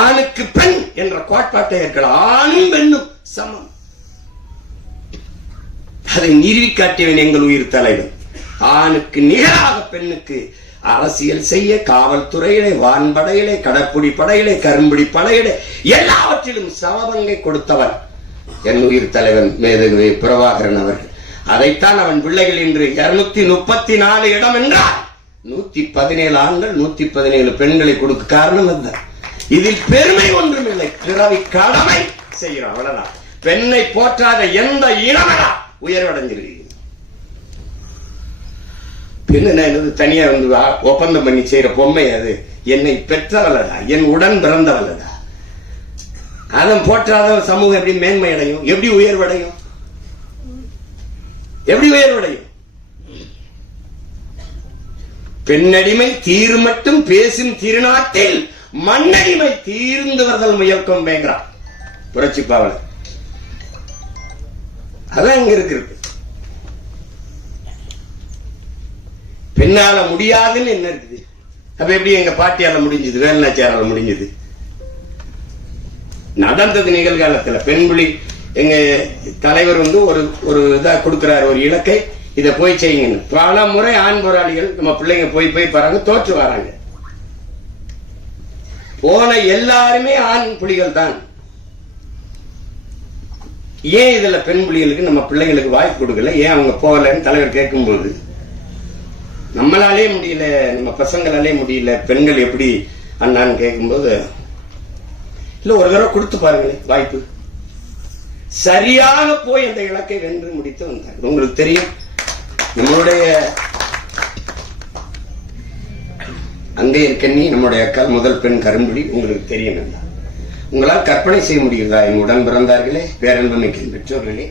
ஆணுக்கு பெண் என்ற கோட்பாட்டை ஏற்கலாம். ஆணும் பெண்ணும் சமம். அதை நிறுவி காட்டியவன் எங்கள் உயிர் தலைவன். ஆணுக்கு நிகராக பெண்ணுக்கு அரசியல் செய்ய காவல்துறையிலே, வான்படையிலே, கடற்புடி படையிலே, கரும்புடி படையிலே எல்லாவற்றிலும் சமபங்கை கொடுத்தவன் என் உயிர் தலைவன் மேதகு பிரபாகரன் அவர்கள். அதைத்தான் அவன் பிள்ளைகள் இன்று 234 இடம் என்றால் 117 ஆண்கள் 117 பெண்களை கொடுக்க காரணம் என்ன? இதில் பெருமை ஒன்றுமில்லை, பிறவி கடமை செய்கிறான். அவ்வளவுதான். பெண்ணை போற்றாத எந்த இனமடா உயர்வடைஞ்சிருக்கு. பெண்ணு தனியா வந்து ஒப்பந்தம் பண்ணி செய்யற பொம்மை அது. என்னை பெற்றவளடா, என் உடன் பிறந்தவளடா. அதன் போற்றாத சமூகம் எப்படி மேன்மை அடையும்? எப்படி உயர்வடையும்? எப்படி உயர்வடையும்? பெண்ணடிமை தீர் மட்டும் பேசும் திருநாட்டில் மண்ணடிமை தீர்ந்து வருதல் முயற்கும் வேங்கிறான் புரட்சி பாவலர். அதான் இங்க இருக்கு. பெண்ணால முடியாதுன்னு என்ன இருக்குது? அப்ப எப்படி எங்க பாட்டியால முடிஞ்சது, வேலுநாச்சியாரால முடிஞ்சது? நடந்தது நிகழ்காலத்துல. பெண்புலி எங்க தலைவர் வந்து ஒரு இதா கொடுக்கிறாரு, ஒரு இலக்கை, இதை போய் செய்யுங்க. பல முறை ஆண் போராளிகள் நம்ம பிள்ளைங்க போய் பாருங்க, தோற்று வராங்க. போன எல்லாருமே ஆண் புலிகள் தான். ஏன் இதுல பெண் புலிகளுக்கு நம்ம பிள்ளைகளுக்கு வாய்ப்பு கொடுக்கல? ஏன் அவங்க போகலன்னு தலைவர் கேட்கும்போது, நம்மளாலே முடியல, நம்ம பசங்களாலே முடியல, பெண்கள் எப்படி அண்ணான்னு கேட்கும்போது, இல்ல ஒரு தடவை கொடுத்து பாருங்களேன் வாய்ப்பு. சரியாக போய் அந்த இலக்கை வென்று முடித்து வந்தார். உங்களுக்கு தெரியும், நம்மளுடைய அங்கே இருக்கண்ணி நம்முடைய அக்கா முதல் பெண் கரும்புலி. உங்களுக்கு தெரியும். உங்களால் கற்பனை செய்ய முடியுதா? என் உடன் பிறந்தார்களே, பேரன்பமிக்க பெற்றோர்களே,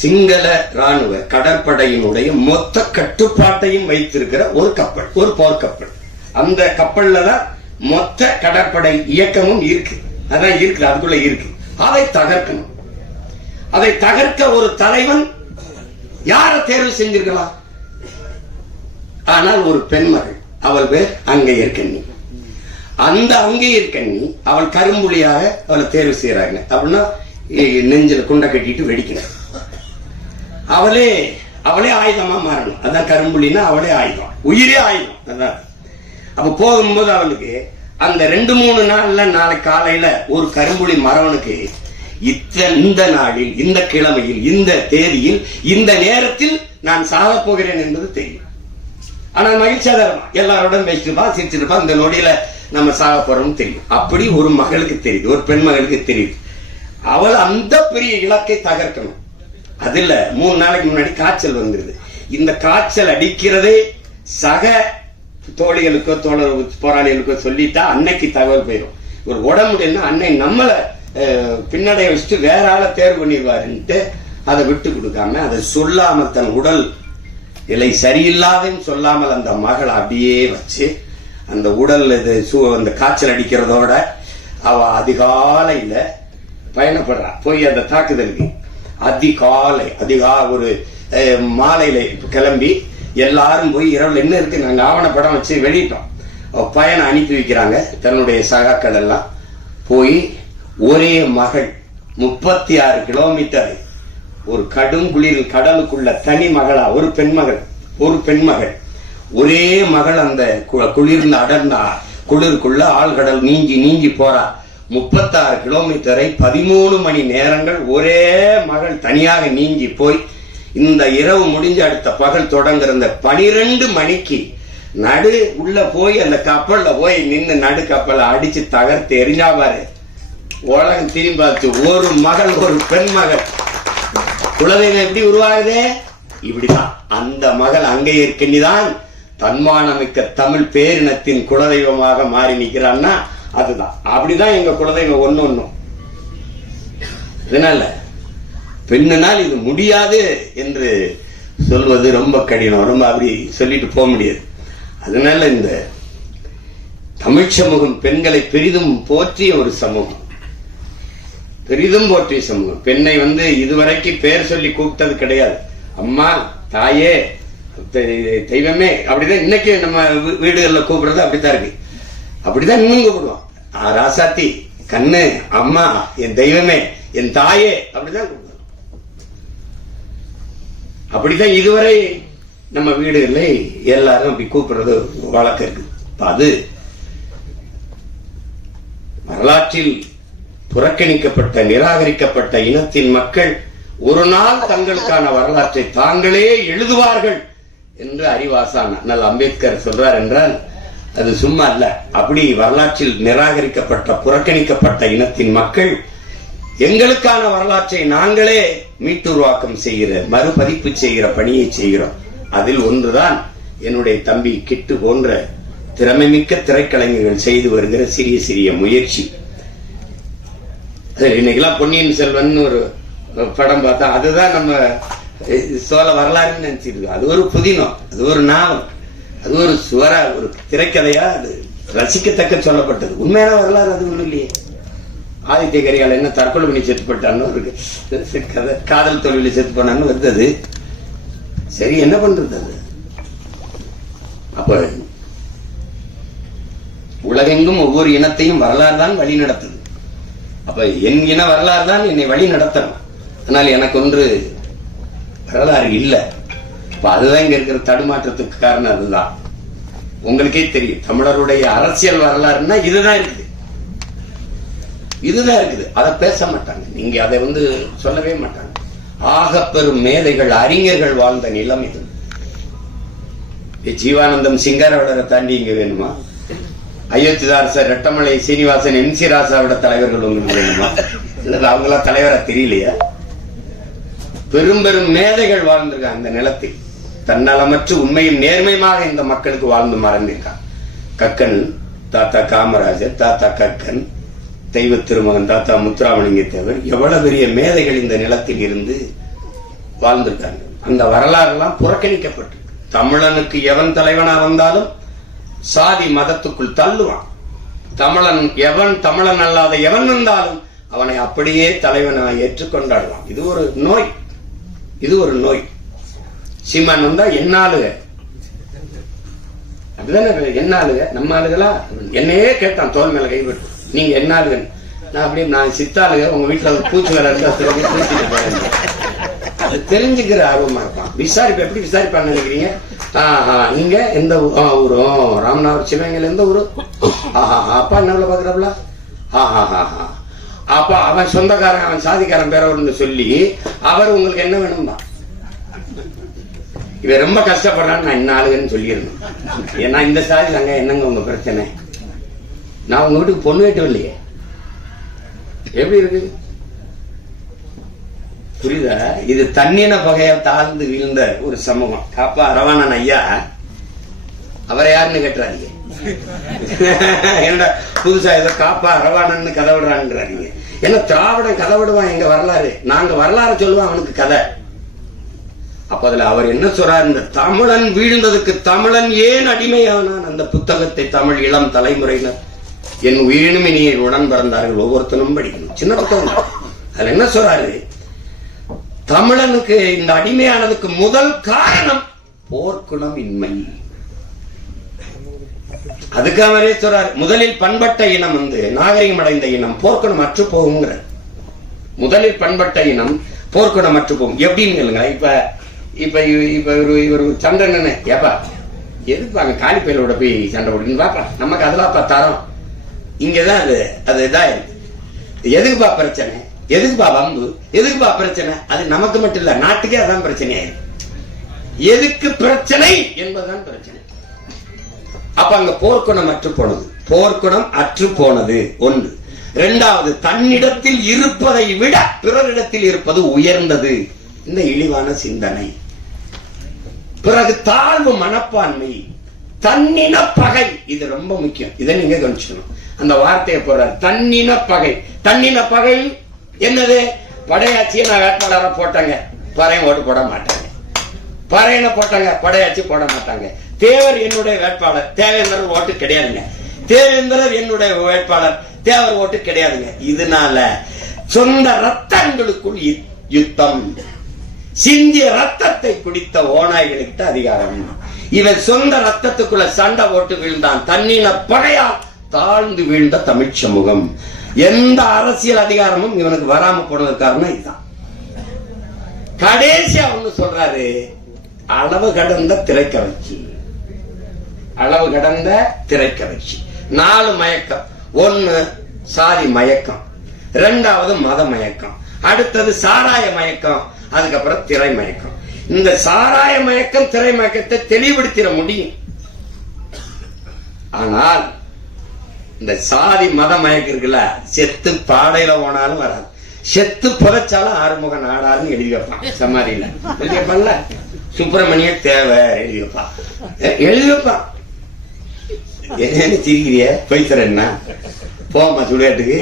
சிங்கள ராணுவ கடற்படையினுடைய மொத்த கட்டுப்பாட்டையும் வைத்திருக்கிற ஒரு கப்பல், ஒரு போர்க்கப்பல். அந்த கப்பல்ல தான் மொத்த கடற்படை இயக்கமும் இருக்கு. அதான் இருக்கு, அதுக்குள்ள இருக்கு. அதை தகர்க்கணும். அதை தகர்க்க ஒரு தலைவன் யாரை தேர்வு செஞ்சிருக்கலாம்? ஆனால் ஒரு பெண்மகள், அவள் பேர் அங்கையர் கண்ணி. அந்த அங்கையர் கண்ணி அவள் கரும்புலியாக அவளை தேர்வு செய்யறாங்க. அப்படின்னா நெஞ்சில குண்டை கட்டிட்டு வெடிக்கணும். அவளே ஆயுதமா மாறணும். அதான் கரும்புலின்னா அவளே ஆயுதம், உயிரே ஆயுதம். அதான் அப்ப போகும்போது அவளுக்கு அந்த 2-3 நாள்ல, நாளை காலையில ஒரு கரும்புலி மரவனுக்கு இந்த நாளில், இந்த கிழமையில், இந்த தேதியில், இந்த நேரத்தில் நான் சாக போகிறேன் என்பது தெரியும். ஆனால் மகிழ்ச்சியாதரமா எல்லாரோடும் பேசிட்டுப்பா, சிரிச்சிருப்பா, இந்த நொடியில நம்ம சாக போறோம்னு தெரியும். அப்படி ஒரு மகளுக்கு தெரியுது, ஒரு பெண் மகளுக்கு தெரியுது. அவள் அந்த பெரிய இலக்கை தகர்க்கணும். அதுல 3 நாளைக்கு முன்னாடி காய்ச்சல் வந்துருது. இந்த காய்ச்சல் அடிக்கிறதே சக தோழிகளுக்கோ தோழர் போராளிகளுக்கோ சொல்லிட்டா அன்னைக்கு தகவல் போயிடும். ஒரு உடம்புனா அன்னை நம்மளை பின்னடைய வச்சுட்டு வேற ஆளை தேர்வு பண்ணிடுவாருன்ட்டு அதை விட்டு கொடுக்காம, அதை சொல்லாமல், தன் உடல் நிலை சரியில்லாதன்னு சொல்லாமல் அந்த மகளை அப்படியே வச்சு அந்த உடல் அந்த காய்ச்சல் அடிக்கிறதோட அவ அதிகாலையில பயணப்படுறா. போய் அந்த தாக்குதலுக்கு ஒரு மாலையில கிளம்பி எல்லாரும் போய் இரவுல என்ன இருக்கு நாங்க ஆவணப்படம் வச்சு வெளியிட்டோம். பயணம் அனுப்பி வைக்கிறாங்க. தன்னுடைய சகாக்கள் எல்லாம் போய் ஒரே மகள் 36 கிலோமீட்டர் ஒரு கடும் குளிரில் கடலுக்குள்ள தனி மகளா, ஒரு பெண்மகள் ஒரே மகள் அந்த குளிர்ந்த அடர்ந்த குளிருக்குள்ள ஆழ்கடல் நீங்கி போறா. 36 கிலோமீட்டரை 13 மணி நேரங்கள் ஒரே மகள் தனியாக நீங்கி போய் இந்த இரவு முடிஞ்ச அடுத்த பகல் தொடங்குற இந்த 12 மணிக்கு நடு உள்ள போய் அந்த கப்பல்ல போய் நின்று நடு கப்பலை அடிச்சு தகர்த்து எரிஞ்சா பாரு. உலகம் திரும்பி பார்த்து ஒரு மகள், ஒரு பெண் மகள். குலதெய்வம் எப்படி உருவாகுது? இப்படிதான். அந்த மகள் அங்கே இருக்கின்றான் தன்மானமிக்க தமிழ் பேரினத்தின் குலதெய்வமாக மாறி நிற்கிறான்னா அதுதான். அப்படிதான் எங்க குலதெய்வம் ஒன்னும். இதனால பெண்ணுனால் இது முடியாது என்று சொல்வது ரொம்ப கடினம். ரொம்ப அப்படி சொல்லிட்டு போக முடியாது. அதனால இந்த தமிழ் சமூகம் பெண்களை பெரிதும் போற்றிய ஒரு சமூகம், பெரிதும் போற்றிய சமூகம். பெண்ணை இதுவரைக்கும் பேர் சொல்லி கூப்பிட்டது கிடையாது. அம்மா, தாயே, தெய்வமே. அப்படிதான் இன்னைக்கு நம்ம வீடுகள்ல கூப்பிடுறது அப்படித்தான் இருக்கு. அப்படிதான் இன்னும் கூப்பிடுவோம். ராசாத்தி, கண்ணு, அம்மா, என் தெய்வமே, என் தாயே, அப்படிதான் கூப்பிடுவோம். அப்படிதான் இதுவரை நம்ம வீடுகளில் எல்லாரும் அப்படி கூப்பிடுறது வழக்கம் இருக்கு. அது வரலாற்றில் புறக்கணிக்கப்பட்ட, நிராகரிக்கப்பட்ட இனத்தின் மக்கள் ஒரு நாள் தங்களுக்கான வரலாற்றை தாங்களே எழுதுவார்கள் என்று அறிவாசான் அண்ணல் அம்பேத்கர் சொல்றார் என்றால் அது சும்மா அல்ல. அப்படி வரலாற்றில் நிராகரிக்கப்பட்ட, புறக்கணிக்கப்பட்ட இனத்தின் மக்கள் எங்களுக்கான வரலாற்றை நாங்களே மீட்டுருவாக்கம் செய்கிற, மறுபதிப்பு செய்கிற பணியை செய்கிறோம். அதில் ஒன்றுதான் என்னுடைய தம்பி கிட்டு போன்ற திறமைமிக்க திரைக்கலைஞர்கள் செய்து வருகிற சிறிய சிறிய முயற்சி. இன்னைக்கெல்லாம் பொன்னியின் செல்வன் ஒரு படம் பார்த்தா அதுதான் நம்ம சோழ வரலாறுன்னு நினைச்சிருக்கு. அது ஒரு புதினம், அது ஒரு நாவல், அது ஒரு சுவரா, ஒரு திரைக்கதையா அது ரசிக்கத்தக்க சொல்லப்பட்டது. உண்மையான வரலாறு அது ஒண்ணு இல்லையே. ஆதித்ய கரிகால் என்ன தற்கொலை பண்ணி செத்து போட்டான்னு ஒரு கதை, காதல் தோல்வியில் செத்து போனான்னு வந்தது. சரி, என்ன பண்றது? அது அப்ப உலகெங்கும் ஒவ்வொரு இனத்தையும் வரலாறு தான் வழி நடத்துது. அப்ப என் இன வரலாறு தான் என்னை வழி நடத்தணும். ஆனால் எனக்கு ஒன்று வரலாறு இல்லை. அதுதான் இங்க இருக்கிற தடுமாற்றத்துக்கு காரணம். அதுதான் உங்களுக்கே தெரியும். தமிழருடைய அரசியல் வரலாறுன்னா இதுதான் இருக்குது, இதுதான் இருக்குது. அதை பேச மாட்டாங்க. நீங்க அதை சொல்லவே மாட்டாங்க. ஆகப்பெரும் மேதைகள், அறிஞர்கள் வாழ்ந்த நிலம் இது. ஜீவானந்தம், சிங்காரவடரை தாண்டி இங்க வேணுமா? அயோத்திதாசர், ரெட்டமலை சீனிவாசன், MC ராசாவோட தலைவர்கள் உங்களுக்கு வேணுமா? இல்ல அவங்களா தலைவரா தெரியலையா? பெரும் பெரும் மேதைகள் வாழ்ந்திருக்காங்க அந்த நிலத்தில். தன்னலமற்று உண்மையும் நேர்மையுமாக இந்த மக்களுக்கு வாழ்ந்து மறந்திருக்கான். கக்கன் தாத்தா காமராஜர், தாத்தா கக்கன், தெய்வ திருமகன் தாத்தா முத்துராமலிங்க தேவர், எவ்வளவு பெரிய மேதைகள் இந்த நிலத்தில் இருந்து வாழ்ந்திருக்காங்க. அந்த வரலாறு எல்லாம் புறக்கணிக்கப்பட்டு, தமிழனுக்கு எவன் தலைவனா வந்தாலும் சாதி மதத்துக்குள் தள்ளுவான். தமிழன் அல்லாத எவன் வந்தாலும் அவனை அப்படியே தலைவனாக ஏற்றுக்கொண்டாடுவான். இது ஒரு நோய், இது ஒரு நோய். சீமான் வந்தா என்னாலுக, அப்படிதானே? என்னாலுக நம்ம ஆளுகளா? என்னையே கேட்டான் தோல் மேல கைவிட்டு, நீங்க என்னாலுக? நான் அப்படியே நான் சித்தாளுக, உங்க வீட்டுல ஒரு பூச்சி வேலை இருந்தா பூச்சிட்டு போறேன். அது தெரிஞ்சுக்கிற ஆர்வமா இருப்பான். விசாரிப்பு எப்படி விசாரிப்பான்னு நினைக்கிறீங்க? நீங்க எந்த ஊரும்? ராமநாதபுரம், சிவகங்கையில எந்த ஊரு? அப்பா என்ன பாக்குறாப்ல? அப்பா அவன் சொந்தக்காரன், அவன் சாதிக்காரன் பேரவர்னு சொல்லி அவர் உங்களுக்கு என்ன வேணும்பா? இவன் ரொம்ப கஷ்டப்படுறான்னு நான் என்ன ஆளுகன்னு சொல்லிடணும். ஏன்னா இந்த சாதி தாங்க, என்னங்க உங்க பிரச்சனை? நான் உங்க வீட்டுக்கு பொண்ணு கேட்டும் இல்லையே. எப்படி இருக்கு? புரியுதா? இது தன்னின பகைய தாழ்ந்து வீழ்ந்த ஒரு சமூகம். காப்பா அரவாணன் ஐயா, அவரை யாருன்னு கேட்டுறாதீங்க. என்னடா புதுசா ஏதோ காப்பா அரவாணன்னு கதை விடுறான்றாதீங்க. ஏன்னா திராவிடன் கதை விடுவான் எங்க வரலாறு, நாங்க வரலாறு சொல்லுவோம் அவனுக்கு கதை. அப்ப அதுல அவர் என்ன சொல்றாரு? தமிழன் வீழ்ந்ததுக்கு தமிழன் ஏன் அடிமையானான்? அந்த புத்தகத்தை தமிழ் இளம் தலைமுறையினர் என் உயிரினும் இனிய உடன் பிறந்தார்கள் ஒவ்வொருத்தனும் படிக்கணும். சின்ன புத்தகம். அதுல என்ன சொல்றாரு? தமிழனுக்கு இந்த அடிமையானதுக்கு முதல் காரணம் போர்க்குணம் இன்மை. அதுக்காகவே சொல்றாரு, முதலில் பண்பட்ட இனம் நாகரிகம் அடைந்த இனம் போர்க்குணம் அற்று போகுங்கிற. முதலில் பண்பட்ட இனம் போர்க்குணம் அற்று போகும். எப்படின்னு கேளுங்க. இப்ப இவர் சண்டை ஏப்பா எதுக்கு அங்க காலிப்பையிலோட போய் சண்டை போடுன்னு பாப்பா, நமக்கு அதெல்லாம் தரோம். இங்கதான் அது இதா இருக்கு. எதுக்குப்பா பிரச்சனை, எதுக்குப்பா வம்பு, எதுக்குப்பா பிரச்சனை? அது நமக்கு மட்டும் இல்ல, நாட்டுக்கே அதான் பிரச்சனை ஆயிருக்கு. எதுக்கு பிரச்சனை என்பதுதான் பிரச்சனை. அப்ப அங்க போர்க்குணம் அற்று போனது, போர்க்குணம் அற்று போனது ஒன்று. இரண்டாவது, தன்னிடத்தில் இருப்பதை விட பிறரிடத்தில் இருப்பது உயர்ந்தது, இந்த இழிவான சிந்தனை. பிறகு தாழ்வு மனப்பான்மை, தன்னின பகை, இது ரொம்ப முக்கியம், இதை நீங்க கவனிச்சுக்கணும். அந்த வார்த்தையை போறார், தன்னின பகை. தன்னின பகை என்னது? படையாச்சியை நான் வேட்பாளராக போட்டாங்க, பறையன் ஓட்டு போட மாட்டாங்க. பறையனை போட்டாங்க, படையாச்சி போட மாட்டாங்க. தேவர் என்னுடைய வேட்பாளர், தேவேந்திரர் ஓட்டு கிடையாதுங்க. தேவேந்திரர் என்னுடைய வேட்பாளர், தேவர் ஓட்டு கிடையாதுங்க. இதனால சொந்த ரத்தங்களுக்குள் யுத்தம். சிந்திய ரத்தத்தை குடித்த ஓநாய்களுக்கு அதிகாரம். இவன் சொந்த ரத்தத்துக்குள்ள சண்டை ஓட்டு வீழ்ந்தான். தன்னின பகையால் தாழ்ந்து வீழ்ந்த தமிழ் சமூகம். எந்த அரசியல் அதிகாரமும் இவனுக்கு வராம போனது காரணம் இதுதான். கடைசியா ஒண்ணு சொல்றாரு, அளவு கடந்த திரைக்கவர்ச்சி. அளவு கடந்த திரைக்கவர்ச்சி. 4 மயக்கம். 1 சாதி மயக்கம், 2வது மத மயக்கம், அடுத்தது சாராய மயக்கம், அதுக்கப்புறம் திரை மயக்கம். இந்த சாராய மயக்கம் திரை மயக்கத்தை தெளிவுபடுத்திட முடியும். ஆனால் இந்த சாதி மத மயக்கம் இருக்குல்ல, செத்து பாடையில போனாலும் வராது, செத்து புதைச்சாலும் ஆறுமுக நாடாலும் எழுதி வைப்பான். சமாதியில எழுதி வைப்பான்ல, சுப்பிரமணிய தேவை எழுதி வைப்பான், எழுதி வைப்பான். என்ன சிரிக்கிறிய? பைசர் என்ன போமா சுடுகாட்டுக்கு?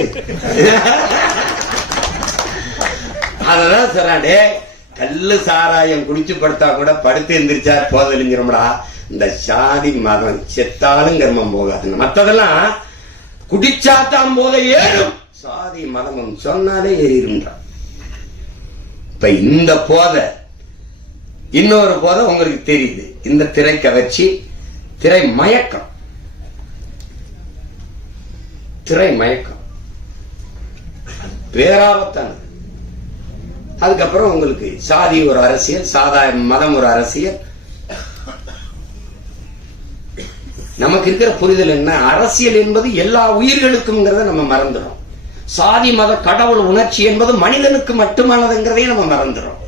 அததான் சொல்றாண்டே, கல்லு சாராயம் குடிச்சு படுத்தா கூட படுத்து எந்திரிச்சா போதலிஞ்சிரும்டா. இந்த சாதி மதம் செத்தாலும் கர்மம் போகாது. மற்றதெல்லாம் குடிச்சாத்தான் போத ஏறும், சாதி மதமும் சொன்னாலே ஏறிடும்டா. இப்ப இந்த போதை, இன்னொரு போதை உங்களுக்கு தெரியுது, இந்த திரை கவர்ச்சி, திரை மயக்கம். திரை மயக்கம் பேராபத்தானது. அதுக்கப்புறம் உங்களுக்கு சாதி ஒரு அரசியல், சாதாரண மதம் ஒரு அரசியல். நமக்கு இருக்கிற புரிதல் என்ன? அரசியல் என்பது எல்லா உயிர்களுக்கும் நம்ம மறந்துடும். சாதி மத கடவுள் உணர்ச்சி என்பது மனிதனுக்கு மட்டுமானதுங்கிறதே நம்ம மறந்துடும்.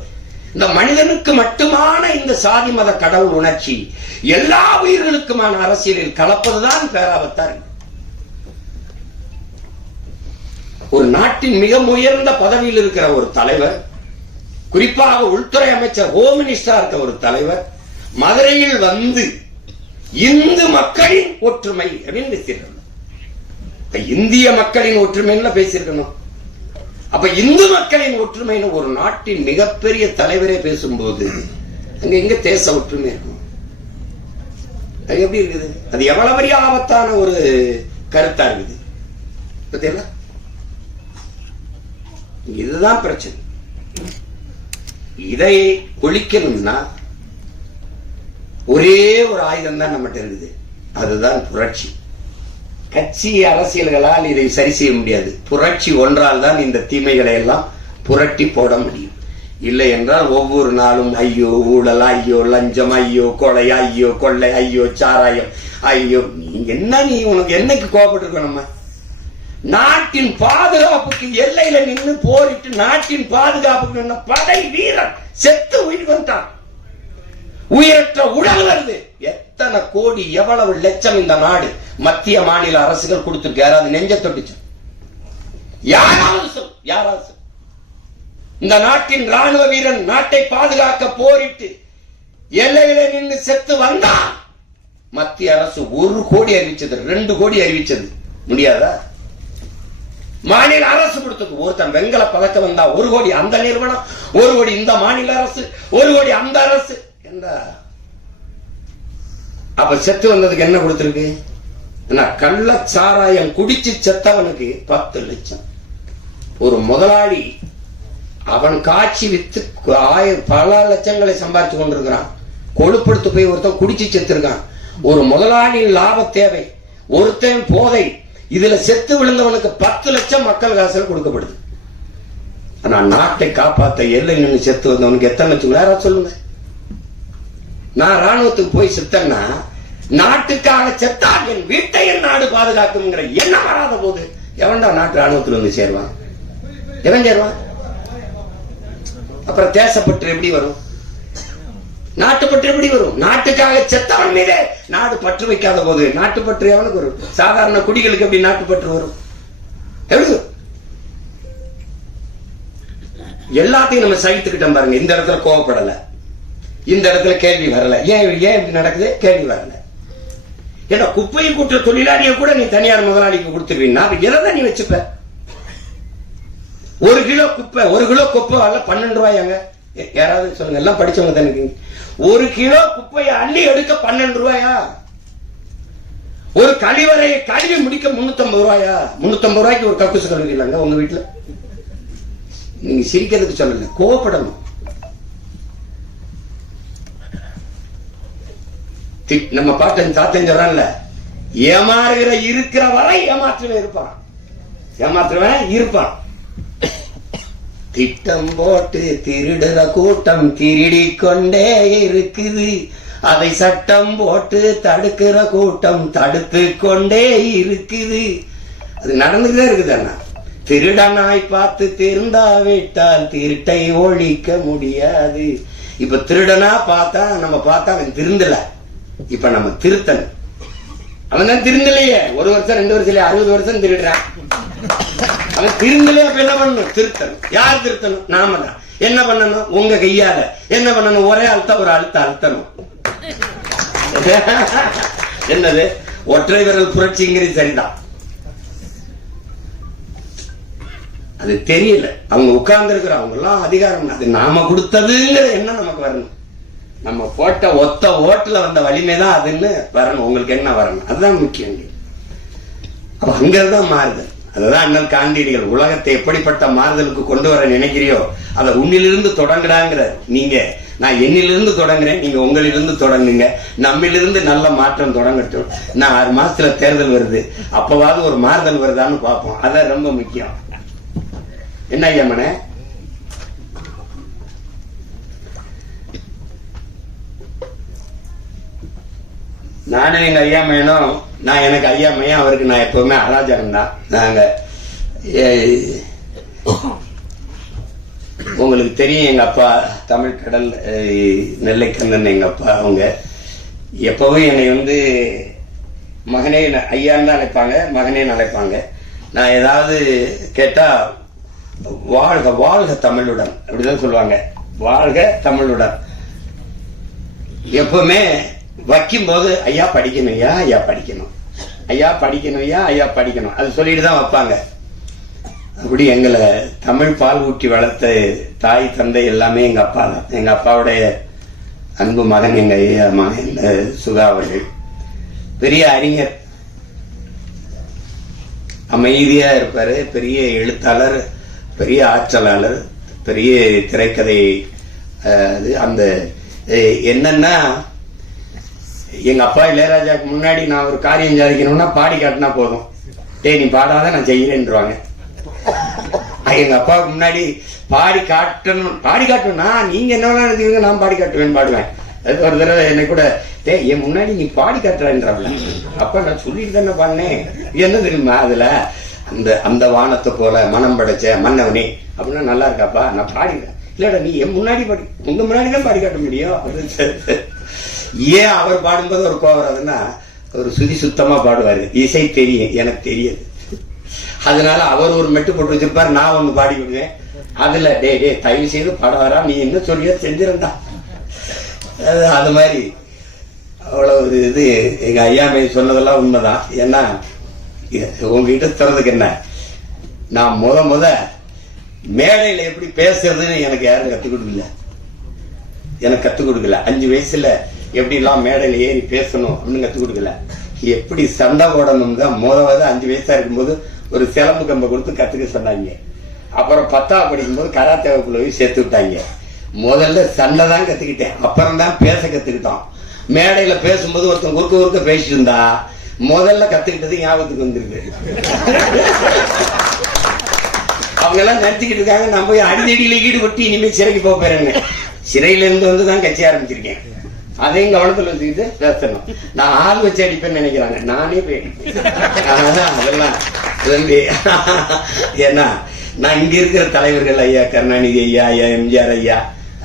இந்த மனிதனுக்கு மட்டுமான இந்த சாதி மத கடவுள் உணர்ச்சி எல்லா உயிர்களுக்குமான அரசியலில் கலப்பதுதான் பேராபத்தா இருக்கு. ஒரு நாட்டின் மிக உயர்ந்த பதவியில் இருக்கிற ஒரு தலைவர், குறிப்பாக உள்துறை அமைச்சர், ஹோம் மினிஸ்டரா இருக்க ஒரு தலைவர் மதுரையில் வந்து இந்து மக்களின் ஒற்றுமை அப்படின்னு பேசியிருக்கணும். இந்திய மக்களின் ஒற்றுமைன்னு பேசியிருக்கணும். அப்ப இந்து மக்களின் ஒற்றுமைன்னு ஒரு நாட்டின் மிகப்பெரிய தலைவரே பேசும்போது அங்க எங்க தேச ஒற்றுமை இருக்கும்? அது எப்படி இருக்குது? அது எவ்வளவு பெரிய ஆபத்தான ஒரு கருத்தா இருக்குது பார்த்தீங்களா? இதுதான் பிரச்சனை. இதை ஒழிக்கணும்னா ஒரே ஒரு ஆயுதம் தான் நம்மகிட்ட இருக்குது, அதுதான் புரட்சி. கட்சி அரசியல்களால் இதை சரி செய்ய முடியாது. புரட்சி ஒன்றால் தான் இந்த தீமைகளை எல்லாம் புரட்டி போட முடியும். இல்லை என்றால் ஒவ்வொரு நாளும் ஐயோ ஊழல், ஐயோ லஞ்சம், ஐயோ கொலை, ஐயோ கொள்ளை, ஐயோ சாராயம், ஐயோ நீ உனக்கு என்னைக்கு கோபப்பட்டு நம்ம நாட்டின் பாதுகாப்புக்கு எல்லையில நின்று போரிட்டு நாட்டின் பாதுகாப்புக்கு நின்று படை வீரன் செத்து உயிர் வந்தான். உயிரற்ற உடல் வருது. எத்தனை கோடி, எவ்வளவு லட்சம் இந்த நாடு மத்திய மாநில அரசுகள் கொடுத்திருக்கு? யாராவது நெஞ்ச தொட்டுச்சு? யாராவது இந்த நாட்டின் ராணுவ வீரன் நாட்டை பாதுகாக்க போரிட்டு எல்லையில நின்று செத்து வந்தான். மத்திய அரசு 1 கோடி அறிவிச்சது, 2 கோடி அறிவிச்சது, முடியாதா? மாநில அரசு கொடுத்தது. ஒருத்தன் வெங்கல பதக்கம் வந்தா 1 கோடி அந்த நிறுவனம், 1 கோடி இந்த மாநில அரசு, 1 கோடி அந்த அரசு. அப்ப செத்து வந்ததுக்கு என்ன கொடுத்திருக்கு? கள்ள சாராயம் குடிச்சு செத்தவனுக்கு 10 லட்சம். ஒரு முதலாளி அவன் காட்சி வித்து பல லட்சங்களை சம்பாதிச்சு கொண்டிருக்கிறான். கொழுப்படுத்து போய் ஒருத்தன் குடிச்சு செத்துருக்கான். ஒரு முதலாளியின் லாப தேவை, ஒருத்தன் போதை, இதுல செத்து விழுந்தவனுக்கு 10 லட்சம் மக்கள் காசுல கொடுக்கப்படுது. ஆனா நாட்டை காப்பாத்த எல்லை நின்று செத்து வந்தவனுக்கு எத்தனை லட்சம்? யாராவது சொல்லுங்க. நான் ராணுவத்துக்கு போய் செத்தேன்னா, நாட்டுக்காக செத்தா என் வீட்டை என் நாடு பாதுகாக்குங்கிற எண்ணம் வராத போது எவன்டா நாட்டு ராணுவத்தில் வந்து சேருவான்? எவன் சேருவான்? அப்புறம் தேசப்பற்று எப்படி வரும்? நாட்டுப்பற்று எப்படி வரும்? நாட்டுக்காக செத்தவன் மீதே நாடு பற்று வைக்காத போது நாட்டுப்பற்று எவனுக்கு வரும்? சாதாரண குடிகளுக்கு எப்படி நாட்டுப்பற்று வரும்? எழுது. எல்லாத்தையும் நம்ம சகித்துக்கிட்டோம் பாருங்க. இந்த இடத்துல கோவப்படல, இந்த இடத்துல கேள்வி வரல. ஏன் இப்படி நடக்குது? கேள்வி வரல. ஏன்னா குப்பையை கூட்டுற தொழிலாளியை கூட நீ தனியார் முதலாளிக்கு கொடுத்துருவீங்கன்னா எதை நீ வச்சுப்ப? 1 கிலோ குப்பை 1 கிலோ குப்பை வரல 12 ரூபாயாங்க. யாராவது சொல்லுங்க, எல்லாம் படிச்சவங்க தானே இருக்கீங்க. 1 கிலோ குப்பையை அள்ளி எடுக்க 12 ரூபாயா? ஒரு கழிவறையை கழுவி முடிக்க 350 ரூபாயா? 350 ரூபாய்க்கு ஒரு கக்கூசு கழுவிக்கலாங்க உங்க வீட்டுல? நீங்க சிரிக்கிறதுக்கு சொல்லல, கோவப்படணும். நம்ம பாட்டன் தாத்தன் சொல்றான்ல, ஏமாறுகிற இருக்கிற வரை ஏமாற்றுவன் இருப்பான், ஏமாற்றுவன் இருப்பான். திட்டம் போட்டு திருடுற கூட்டம் திருடி கொண்டே இருக்குது, அதை சட்டம் போட்டு தடுக்கிற கூட்டம் தடுத்து கொண்டே இருக்குது. அது நடந்துகிட்டே இருக்குது. அண்ணா, திருடனாய் பார்த்து திருந்தாவிட்டால் திருட்டை ஒழிக்க முடியாது. இப்ப திருடனா பார்த்தா நம்ம பார்த்தா அவன் திருந்தல, இப்ப நம்ம திருத்தன். அவன் தான் திருந்தலையே. 1 வருஷம் 2 வருஷம் 60 வருஷம் திருடுறான். அவன் திருந்தலையே. அப்ப என்ன பண்ணணும்? திருத்தணும். யார் திருத்தணும்? நாம தான். என்ன பண்ணணும்? உங்க கையால என்ன பண்ணணும்? ஒரே அழுத்த ஒரு அழுத்தணும். என்னது? ஒற்றை விரல் புரட்சிங்கிறது சரிதான். அது தெரியல. அவங்க உட்கார்ந்து இருக்கிற அவங்க எல்லாம் அதிகாரம் அது நாம கொடுத்ததுங்கிற என்ன நமக்கு வரணும். நம்ம போட்ட ஒத்த ஓட்டுல வந்த வலிமைதான் அதுன்னு வரணும். உங்களுக்கு என்ன வரணும்? அதுதான் முக்கியம். அப்ப அங்கதான் மாறுதல். அதுதான் அண்ணல் காந்தியடிகள் உலகத்தை எப்படிப்பட்ட மாறுதலுக்கு கொண்டு வர நினைக்கிறியோ அதை உன்னிலிருந்து தொடங்குறாங்கிற. நீங்க நான் என்னிலிருந்து தொடங்குறேன், நீங்க உங்களிலிருந்து தொடங்குங்க. நம்மிலிருந்து நல்ல மாற்றம் தொடங்கட்டும். நான் 6 மாசத்துல தேர்தல் வருது, அப்பவாவது ஒரு மாறுதல் வருதான்னு பார்ப்போம். அதான் ரொம்ப முக்கியம். என்ன ஐயம்மன? நானும் எங்க ஐயா மையனும், நான் எனக்கு ஐயா மையம், அவருக்கு நான் எப்பவுமே அராஜகம் தான். நாங்க உங்களுக்கு தெரியும், எங்க அப்பா தமிழ் கடல் நெல்லைக்கண்ணன் எங்க அப்பா. அவங்க எப்பவும் என்னை மகனே ஐயான்னு தான் அழைப்பாங்க, மகனே அழைப்பாங்க. நான் ஏதாவது கேட்டா வாழ்க வாழ்க தமிழுடன் அப்படிதான் சொல்லுவாங்க. வாழ்க தமிழுடன். எப்பவுமே வைக்கும் போது ஐயா படிக்கணும், ஐயா ஐயா படிக்கணும், ஐயா படிக்கணும், ஐயா ஐயா படிக்கணும், அது சொல்லிட்டு தான் வைப்பாங்க. அப்படி எங்களை தமிழ் பால் ஊட்டி வளர்த்த தாய் தந்தை எல்லாமே எங்க அப்பா தான். எங்க அப்பாவுடைய அன்பு மகன் எங்க ஐயா மகன் சுகா அவர்கள். பெரிய அறிஞர், அமைதியா இருப்பாரு, பெரிய எழுத்தாளர், பெரிய ஆற்றலாளர், பெரிய திரைக்கதை. அந்த என்னன்னா, எங்க அப்பா இளையராஜாவுக்கு முன்னாடி நான் ஒரு காரியம் சாதிக்கணும்னா பாடி காட்டினா போதும். டேய் நீ பாடாத நான் செய்யறேன்றாங்க. எங்க அப்பாவுக்கு முன்னாடி பாடி காட்டணும்னா நீங்க என்ன நினைச்சீங்க, நான் பாடி காட்டுவேன், பாடுவேன். அது ஒரு தடவை என்னை கூட டேய் என் முன்னாடி நீ பாடி காட்டுறான்றாப்ல. அப்ப நான் சொல்லிட்டு தானே பாடினேன். என்ன தெரியுமா அதுல அந்த வானத்தை போல மனம் படைச்ச மன்னவனே அப்படின்னா நல்லா இருக்காப்பா, நான் பாடிக்கிறேன். இல்லடா நீ என் முன்னாடி பாடி, உங்க முன்னாடிதான் பாடி காட்ட முடியும் அப்படின்னு. ஏன் அவர் பாடும்போது ஒரு கோவம் வராதுன்னா, ஒரு சுதி சுத்தமா பாடுவாரு, இசை தெரியும் எனக்கு தெரியாது. அதனால அவர் ஒரு மெட்டு போட்டு வச்சிருப்பாரு, நான் ஒண்ணு பாடி விடுவேன். அதுல டே தயவு செய்து பாடுவாரா, நீ என்ன சொல்லியோ செஞ்சிருந்தா. அது மாதிரி அவ்வளவு இது. எங்க ஐயாமை சொன்னதெல்லாம் உண்மைதான். ஏன்னா உங்ககிட்ட சொல்றதுக்கு என்ன, நான் முத மேடையில எப்படி பேசுறதுன்னு எனக்கு யாரும் கத்துக் கொடுக்கல. எனக்கு கத்துக் கொடுக்கல. 5 வயசுல எப்படி எல்லாம் மேடையில ஏறி பேசணும் அப்படின்னு கத்துக் கொடுக்கல. எப்படி சண்டை போடணும் தான் 5 வயசா இருக்கும்போது ஒரு சிலம்பு கம்பை கொடுத்து கத்துக்க சொன்னாங்க. அப்புறம் 10ஆவது படிக்கும்போது கராத்தே வகுப்புல போய் சேர்த்து விட்டாங்க. முதல்ல சண்டை தான் கத்துக்கிட்டேன், அப்புறம் தான் பேச கத்துக்கிட்டோம். மேடையில பேசும்போது ஒருத்தன் குறுக்க பேசிட்டு இருந்தா முதல்ல கத்துக்கிட்டது ஞாபகத்துக்கு வந்துருக்கு. அவங்க எல்லாம் நிறுத்திக்கிட்டு இருக்காங்க, நான் போய் அடிதடியில ஈடுபட்டு இனிமே சிறைக்கு போறேன்னு. சிறையில இருந்து வந்துதான் கட்சி ஆரம்பிச்சிருக்கேன். அதையும் கவனத்துல வச்சுக்கிட்டு பேசணும். நான் ஆள் வச்சு அடிப்பேன்னு நினைக்கிறாங்க, நானே போய் அதெல்லாம் ஏன்னா நான் இங்க இருக்கிற தலைவர்கள் ஐயா கருணாநிதி ஐயா, ஐயா எம்ஜிஆர் ஐயா,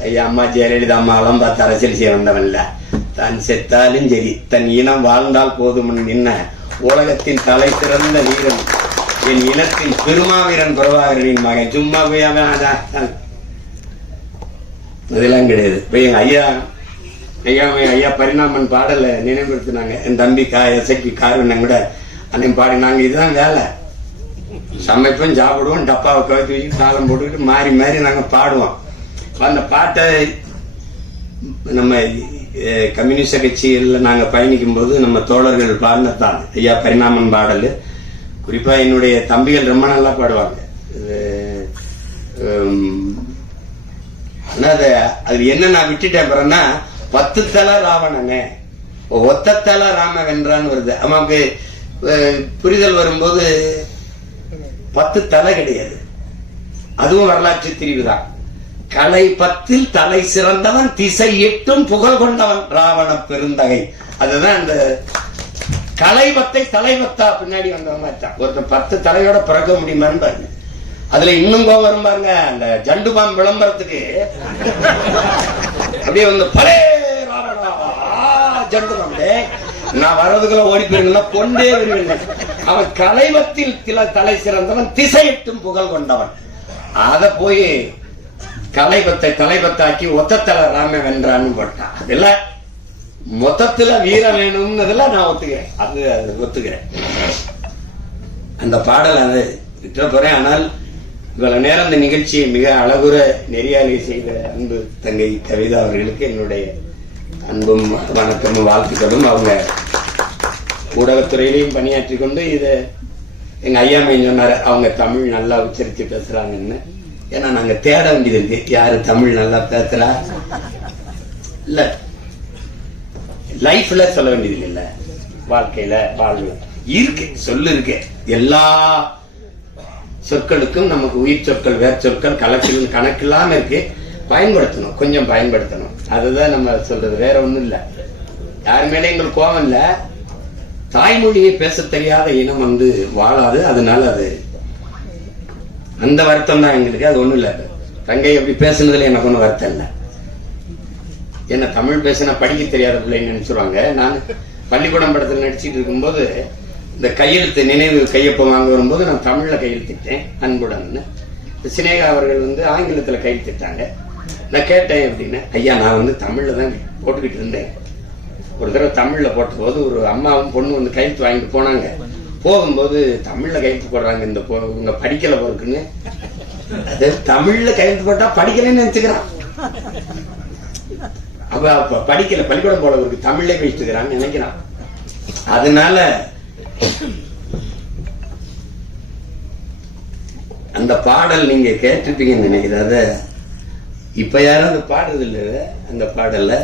ஐயா அம்மா ஜெயலலிதா அம்மா எல்லாம் பார்த்து அரசியல் செய்ய வந்தவன் இல்ல. தான் செத்தாலும் சரி, தன் இனம் வாழ்ந்தால் போதும் நின்ன உலகத்தின் தலை சிறந்த வீரன் என் இனத்தின் பெருமாவீரன் பிரபாகரனின் மகன். சும்மா போய் அதெல்லாம் கிடையாது. போய் எங்க ஐயா பரிணாமன் பாடல நினைவுபடுத்தினாங்க. என் தம்பி எஸ்ஐபி கார்வண்ணன் கூட அன்னைக்கு பாடி. நாங்க இதுதான் வேலை, சமைப்போம், சாப்பிடுவோம், டப்பாவை கவுத்து வச்சு தாளம் போட்டுக்கிட்டு மாறி மாறி நாங்க பாடுவோம். அந்த பாட்டை நம்ம கம்யூனிஸ்ட் கட்சியில் நாங்க பயணிக்கும் போது நம்ம தோழர்கள் பாடினதான் ஐயா பரிணாமன் பாடல். குறிப்பா என்னுடைய தம்பிகள் ரொம்ப நல்லா பாடுவாங்க. அது என்ன நான் விட்டுட்டேன் பிறன்னா 10 தலை ராவணனே ஒத்த தலை ராம வென்றான்னு வருது. நமக்கு புரிதல் வரும்போது 10 தலை கிடையாது, அதுவும் வரலாற்று திரிவுதான். கலை 10 தலை சிறந்தவன், திசை 8 புகழ் கொண்டவன் ராவண பெருந்தகை. அதுதான் அந்த கலை 10 தலை 10 பின்னாடி வந்தவன் மாதிரி தான். ஒருத்தன் 10 தலையோட பிறக்க முடியுமான்னு பாருங்க. அதுல இன்னும் கோவம் வரும் பாருங்க. அந்த ஜண்டுபாம் விளம்பரத்துக்கு அப்படியே வந்து பலே ராவணா ஜண்டுபாம், நான் வர்றதுக்குள்ள ஓடி போயிருந்தா கொண்டே வருவேன். அவன் கலைவத்தில் தலை சிறந்தவன், திசை 8 புகழ் கொண்டவன். அத போய் தலைபத்தாக்கி ஒத்தத்தலை ராம வென்றான்னு போட்டான். அதுல மொத்தத்துல வீரம் வேணும்னதுல நான் ஒத்துக்கிறேன். அது ஒத்துக்கிறேன். அந்த பாடல் அது விட்ட போறேன். ஆனால் இவ்வளவு நேரம் இந்த நிகழ்ச்சியை மிக அழகுற நெறியாளி செய்த அன்பு தங்கை கவிதா அவர்களுக்கு என்னுடைய அன்பும் வணக்கமும் வாழ்த்துக்களும். அவங்க ஊடகத்துறையிலையும் பணியாற்றி கொண்டு இதை எங்க ஐயாமையும் சொன்னாரு, அவங்க தமிழ் நல்லா உச்சரித்து பேசுறாங்கன்னு. ஏன்னா நாங்க தேட வேண்டியது இருக்கு, யாரு தமிழ் நல்லா பேசுறா. இல்ல லைஃப்ல சொல்ல வேண்டியது இல்ல, வாழ்க்கையில வாழ்வு இருக்கு, சொல்லு இருக்கு. எல்லா சொற்களுக்கும் நமக்கு உயிர் சொற்கள், வேர் சொற்கள், கணக்கில்லாம இருக்கு. பயன்படுத்தணும், கொஞ்சம் பயன்படுத்தணும். அதுதான் நம்ம சொல்றது, வேற ஒண்ணும் இல்ல. யாரு மேல எங்களுக்கு கோபம் இல்ல. தாய்மொழியை பேச தெரியாத இனம் வந்து வாழாது. அதனால அது அந்த வருத்தம் தான் எங்களுக்கு. அது ஒண்ணும் இல்ல. தங்கை எப்படி பேசுனதுல எனக்கு ஒன்றும் வருத்தம் இல்லை. என்ன தமிழ் பேசினா படிக்க தெரியாத பிள்ளைன்னு நினைச்சிருவாங்க. நான் பள்ளிக்கூடம் படத்தில் நடிச்சிட்டு இருக்கும்போது இந்த கையெழுத்து நினைவு கையொப்பம் வாங்க வரும்போது நான் தமிழ்ல கையெழுத்திட்டேன் அன்புடன். சினேகா அவர்கள் வந்து ஆங்கிலத்துல கையெழுத்திட்டாங்க. நான் கேட்டேன் அப்படின்னு. ஐயா நான் வந்து தமிழ்ல தான் போட்டுக்கிட்டு இருந்தேன். ஒரு தடவை தமிழ்ல போட்ட போது ஒரு அம்மாவும் பொண்ணு வந்து கையெழுத்து வாங்கிட்டு போனாங்க. போகும்போது தமிழ்ல கையெழுத்து போடுறாங்க, இந்த இவங்க படிக்கல போறதுன்னு. தமிழ்ல கையெழுத்து போட்டா படிக்கலன்னு நினைச்சுக்கிறான். அப்ப படிக்கல, பள்ளிக்கூடம் போல இருக்கு, தமிழ்ல பேசிட்டுக்கிறான்னு நினைக்கிறான். அதனால அந்த பாடல் நீங்க கேட்டிருப்பீங்கன்னு நினைக்கிறேன். அத இப்ப யாரும் அது பாடுறது இல்ல. அந்த பாடல்ல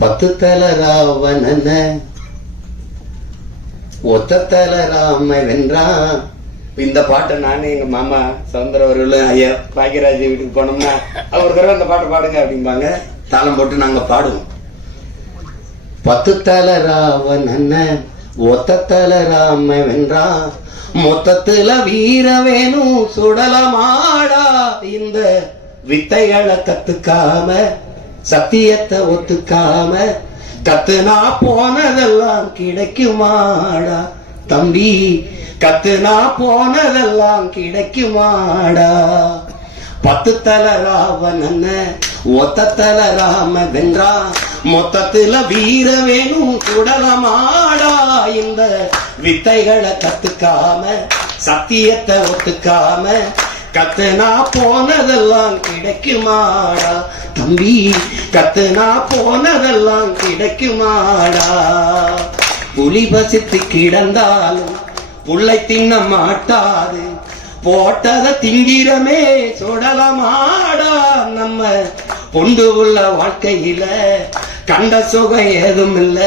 10 தலை ராவணன ஒத்த தலை ராம வென்றான். இந்த பாட்டை நானே எங்க மாமா சவுந்தர அவர்களும் ஐயா பாக்கியராஜ் வீட்டுக்கு போனோம்னா அவர் தடவை அந்த பாட்டை பாடுங்க அப்படிம்பாங்க. தாளம் போட்டு நாங்க பாடுவோம். 10 தலை ராவணன ஒத்த தலை ராம வென்றான், மொத்தத்துல வீர வேணும் சுடலமாடா. இந்த வித்தைகளை கத்துக்காம, சத்தியத்தை ஒத்துக்காம, கத்துனா போனதெல்லாம் கிடைக்குமாடா தம்பி, கத்துனா போனதெல்லாம் கிடைக்குமாடா. 10 தலை ராவணன ஒத்த தலை ராம வென்றான், மொத்தத்துல வீர வேணும் சுடலமாடா. இந்த வித்தைகளை கத்துக்காம, சத்தியத்தை ஒத்துக்காம, கத்துனா போனதெல்லாம் கிடைக்குமாடா தம்பி, கத்துனா போனதெல்லாம் கிடைக்குமாடா. புலி பசித்து கிடந்தாலும் புள்ளை தின்ன மாட்டாது, போட்டத திங்கிறமே சுடலமாடா. நம்ம பொண்டு உள்ள வாழ்க்கையில கண்ட சுகம் ஏதும் இல்ல,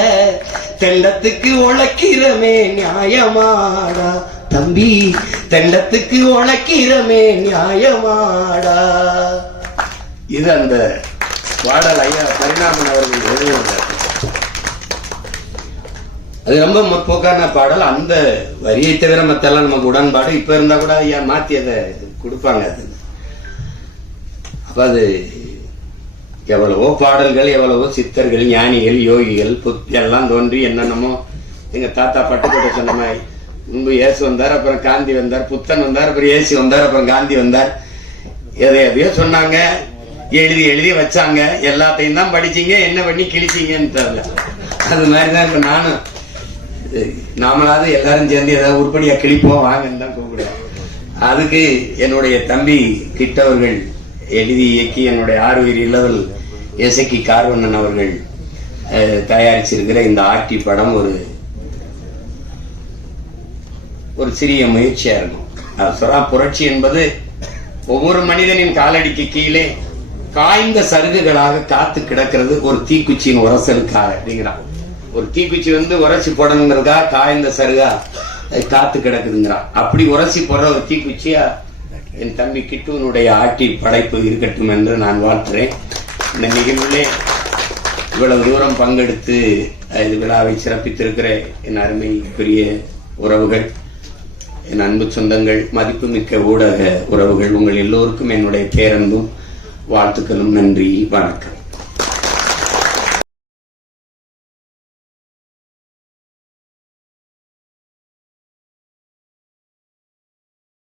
தெண்டத்துக்கு உழைக்கிறமே நியாயமாடா தம்பி, தெண்டத்துக்கு உழைக்கிறமே நியாயமாடா. இது அந்த பாடல் ஐயா பரிணாமன் அவர்கள் எழுதினார். அது ரொம்ப முற்போக்கான பாடல். அந்த வரியை தவிர மத்தெல்லாம் நமக்கு உடன்பாடு. இப்ப இருந்தா கூட ஐயா மாத்தி அதை கொடுப்பாங்க. அது அப்ப அது எவ்வளவோ பாடல்கள், எவ்வளவோ சித்தர்கள், ஞானிகள், யோகிகள் எல்லாம் தோன்றி என்னென்னமோ எங்க தாத்தா பட்டுக்கோட்டை சொன்ன மாதிரி முன்பு இயேசு வந்தார், அப்புறம் காந்தி வந்தார், புத்தன் வந்தார், அப்புறம் இயேசு வந்தார், அப்புறம் காந்தி வந்தார். எதையோ சொன்னாங்க, எழுதி எழுதி வச்சாங்க. எல்லாத்தையும் தான் படிச்சீங்க, என்ன பண்ணி கிழிச்சீங்கன்னு தெரியல. அது மாதிரிதான் இப்ப நானும் நாமளாவது எல்லாரும் சேர்ந்து ஏதாவது உருப்படியா கிழிப்போம் வாங்கன்னு தான் கூப்பிடுவேன். அதுக்கு என்னுடைய தம்பி கிட்டவர்கள் எழுதி இயக்கி என்னுடைய ஆர்வீர் இல்லவல் எசக்கி கார்வண்ணன் அவர்கள் தயாரிச்சிருக்கிற இந்த ஆர்டி படம் ஒரு சிறிய முயற்சியா இருக்கும். புரட்சி என்பது ஒவ்வொரு மனிதனின் காலடிக்கு கீழே காய்ந்த சருகுகளாக காத்து கிடக்கிறது ஒரு தீக்குச்சியின் உரசலுக்காக அப்படிங்கிறான். ஒரு தீக்குச்சி உரசி போடணுங்கிறதுக்காக காய்ந்த சருகா காத்து கிடக்குதுங்கிறான். அப்படி உரசி போடுற ஒரு தீக்குச்சியா என் தம்பி கிட்டுவனுடைய ஆட்டி படைப்பு இருக்கட்டும் என்று நான் வாழ்த்துறேன். இந்த நிகழ்விலே இவ்வளவு தூரம் பங்கெடுத்து இது விழாவை சிறப்பித்திருக்கிற என் அருமைக்குரிய உறவுகள், என் அன்பு சொந்தங்கள், மதிப்புமிக்க ஊடக உறவுகள், உங்கள் எல்லோருக்கும் என்னுடைய பேரன்பும் வாழ்த்துக்களும். நன்றி, வணக்கம்.